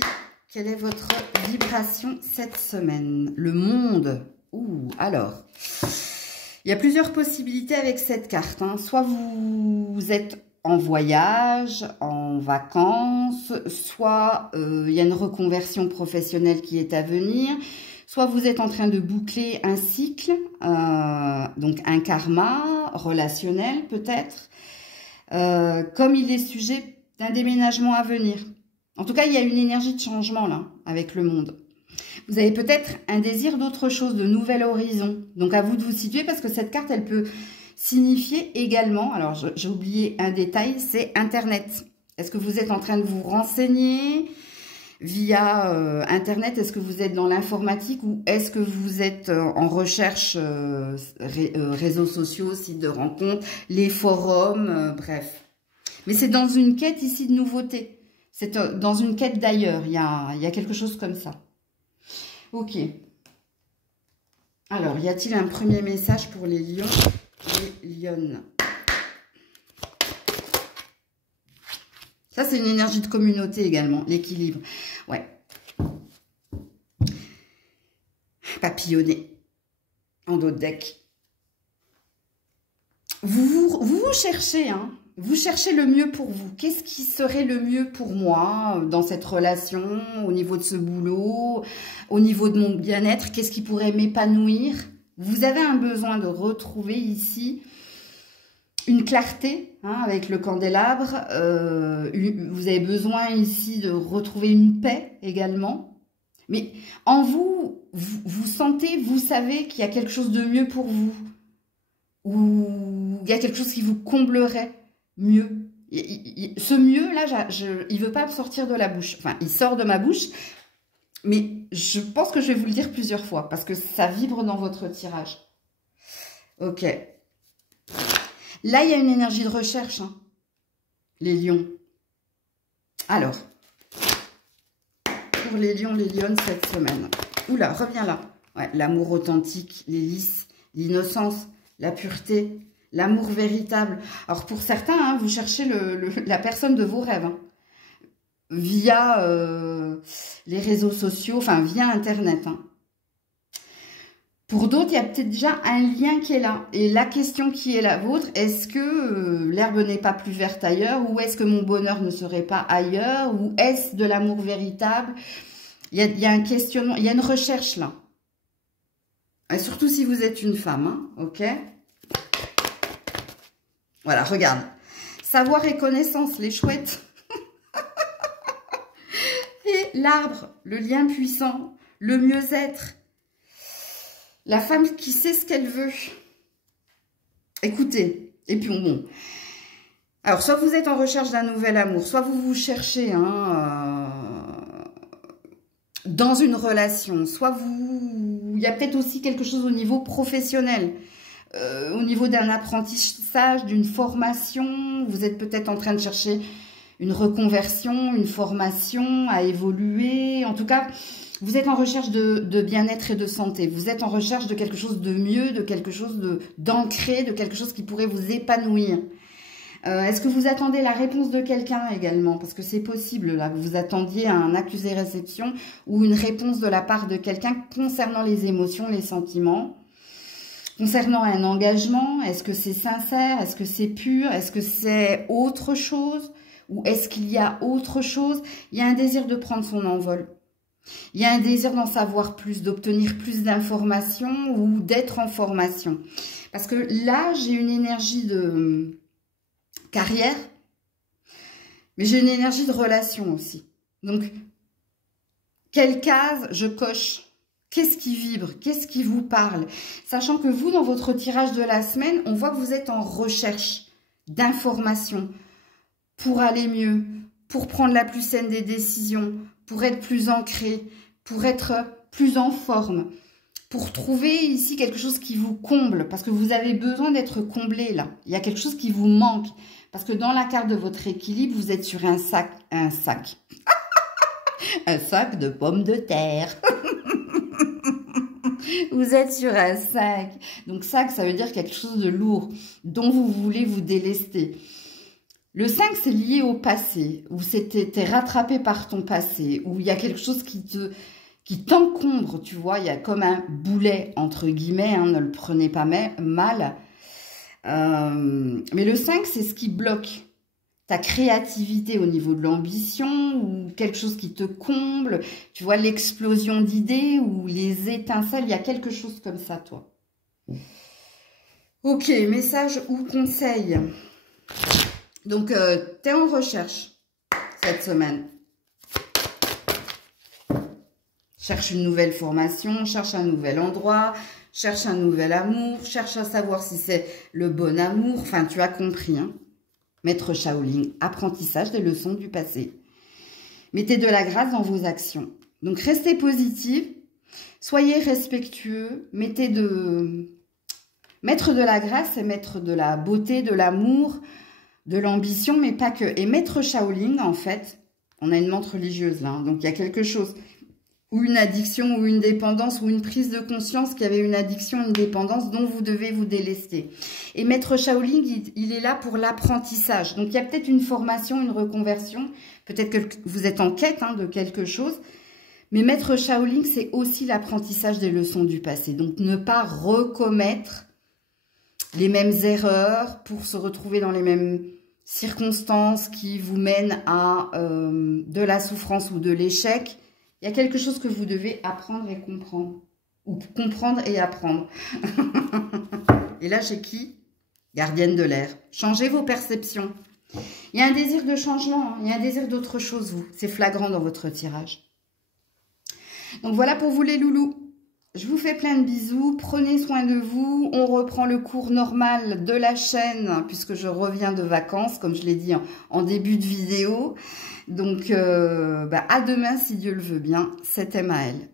Quelle est votre vibration cette semaine? Le monde. Ouh, alors. Il y a plusieurs possibilités avec cette carte. Hein. Soit vous êtes en voyage, en vacances, soit il y a une reconversion professionnelle qui est à venir, soit vous êtes en train de boucler un cycle, donc un karma relationnel peut-être, comme il est sujet d'un déménagement à venir. En tout cas, il y a une énergie de changement là, avec le monde. Vous avez peut-être un désir d'autre chose, de nouvel horizon. Donc, à vous de vous situer parce que cette carte, elle peut signifier également, alors j'ai oublié un détail, c'est Internet. Est-ce que vous êtes en train de vous renseigner via Internet? Est-ce que vous êtes dans l'informatique ou est-ce que vous êtes en recherche réseaux sociaux, sites de rencontres, les forums, bref. Mais c'est dans une quête ici de nouveauté. C'est dans une quête d'ailleurs. Il y a quelque chose comme ça. Ok. Alors, y a-t-il un premier message pour les lions et lionnes? Ça, c'est une énergie de communauté également, l'équilibre. Ouais. Papillonner en dos de deck. Vous cherchez, hein. Vous cherchez le mieux pour vous. Qu'est-ce qui serait le mieux pour moi dans cette relation, au niveau de ce boulot, au niveau de mon bien-être? Qu'est-ce qui pourrait m'épanouir? Vous avez un besoin de retrouver ici une clarté, hein, avec le candélabre. Vous avez besoin ici de retrouver une paix également. Mais en vous, vous sentez, vous savez qu'il y a quelque chose de mieux pour vous. Ou il y a quelque chose qui vous comblerait mieux. Ce mieux, là, il ne veut pas me sortir de la bouche. Enfin, il sort de ma bouche, mais je pense que je vais vous le dire plusieurs fois, parce que ça vibre dans votre tirage. Ok. Là, il y a une énergie de recherche, hein, les lions. Alors, pour les lions, les lionnes, cette semaine. Oula, reviens là. Ouais, l'amour authentique, les lys, l'innocence, la pureté, l'amour véritable. Alors, pour certains, hein, vous cherchez la personne de vos rêves, hein, via les réseaux sociaux, enfin, via Internet, hein. Pour d'autres, il y a peut-être déjà un lien qui est là. Et la question qui est la vôtre, est-ce que l'herbe n'est pas plus verte ailleurs? Ou est-ce que mon bonheur ne serait pas ailleurs? Ou est-ce de l'amour véritable? Il y a un questionnement, il y a une recherche là. Et surtout si vous êtes une femme, hein, ok? Voilà, regarde. Savoir et connaissance, les chouettes. Et l'arbre, le lien puissant, le mieux-être. La femme qui sait ce qu'elle veut. Écoutez, et puis bon. Alors, soit vous êtes en recherche d'un nouvel amour, soit vous vous cherchez hein, dans une relation, soit il y a peut-être aussi quelque chose au niveau professionnel, au niveau d'un apprentissage, d'une formation. Vous êtes peut-être en train de chercher une reconversion, une formation à évoluer. En tout cas, vous êtes en recherche de bien-être et de santé. Vous êtes en recherche de quelque chose de mieux, de quelque chose d'ancré, de quelque chose qui pourrait vous épanouir. Est-ce que vous attendez la réponse de quelqu'un également? Parce que c'est possible, là, que vous attendiez un accusé-réception ou une réponse de la part de quelqu'un concernant les émotions, les sentiments. Concernant un engagement, est-ce que c'est sincère? Est-ce que c'est pur? Est-ce que c'est autre chose? Ou est-ce qu'il y a autre chose? Il y a un désir de prendre son envol. Il y a un désir d'en savoir plus, d'obtenir plus d'informations ou d'être en formation. Parce que là, j'ai une énergie de carrière, mais j'ai une énergie de relation aussi. Donc, quelle case je coche? Qu'est-ce qui vibre? Qu'est-ce qui vous parle? Sachant que vous, dans votre tirage de la semaine, on voit que vous êtes en recherche d'informations pour aller mieux, pour prendre la plus saine des décisions, pour être plus ancré, pour être plus en forme, pour trouver ici quelque chose qui vous comble, parce que vous avez besoin d'être comblé là. Il y a quelque chose qui vous manque, parce que dans la carte de votre équilibre, vous êtes sur un sac, un sac de pommes de terre. Vous êtes sur un sac. Donc sac, ça veut dire quelque chose de lourd, dont vous voulez vous délester. Le 5, c'est lié au passé, où t'es rattrapé par ton passé, où il y a quelque chose qui t'encombre, tu vois, il y a comme un boulet, entre guillemets, hein, ne le prenez pas mal. Mais le 5, c'est ce qui bloque ta créativité au niveau de l'ambition, ou quelque chose qui te comble, tu vois, l'explosion d'idées, ou les étincelles, il y a quelque chose comme ça, toi. Ok, message ou conseil. Donc, tu es en recherche cette semaine. Cherche une nouvelle formation, cherche un nouvel endroit, cherche un nouvel amour, cherche à savoir si c'est le bon amour. Enfin, tu as compris, hein. Maître Shaolin, apprentissage des leçons du passé. Mettez de la grâce dans vos actions. Donc, restez positive, soyez respectueux, mettre de la grâce et mettre de la beauté, de l'amour, de l'ambition, mais pas que. Et Maître Shaolin, en fait, on a une menthe religieuse là, hein, donc il y a quelque chose ou une addiction, ou une dépendance, ou une prise de conscience qu'il y avait une addiction, une dépendance dont vous devez vous délester. Et Maître Shaolin, il est là pour l'apprentissage. Donc, il y a peut-être une formation, une reconversion. Peut-être que vous êtes en quête de quelque chose. Mais Maître Shaolin, c'est aussi l'apprentissage des leçons du passé. Donc, ne pas recommettre les mêmes erreurs pour se retrouver dans les mêmes circonstances qui vous mènent à de la souffrance ou de l'échec. Il y a quelque chose que vous devez apprendre et comprendre. Ou comprendre et apprendre. Et là, j'ai qui? Gardienne de l'air. Changez vos perceptions. Il y a un désir de changement. Il y a un désir d'autre chose, vous. C'est flagrant dans votre tirage. Donc, voilà pour vous les loulous. Je vous fais plein de bisous. Prenez soin de vous. On reprend le cours normal de la chaîne puisque je reviens de vacances, comme je l'ai dit en début de vidéo. Donc, à demain si Dieu le veut bien. C'était Maëlle.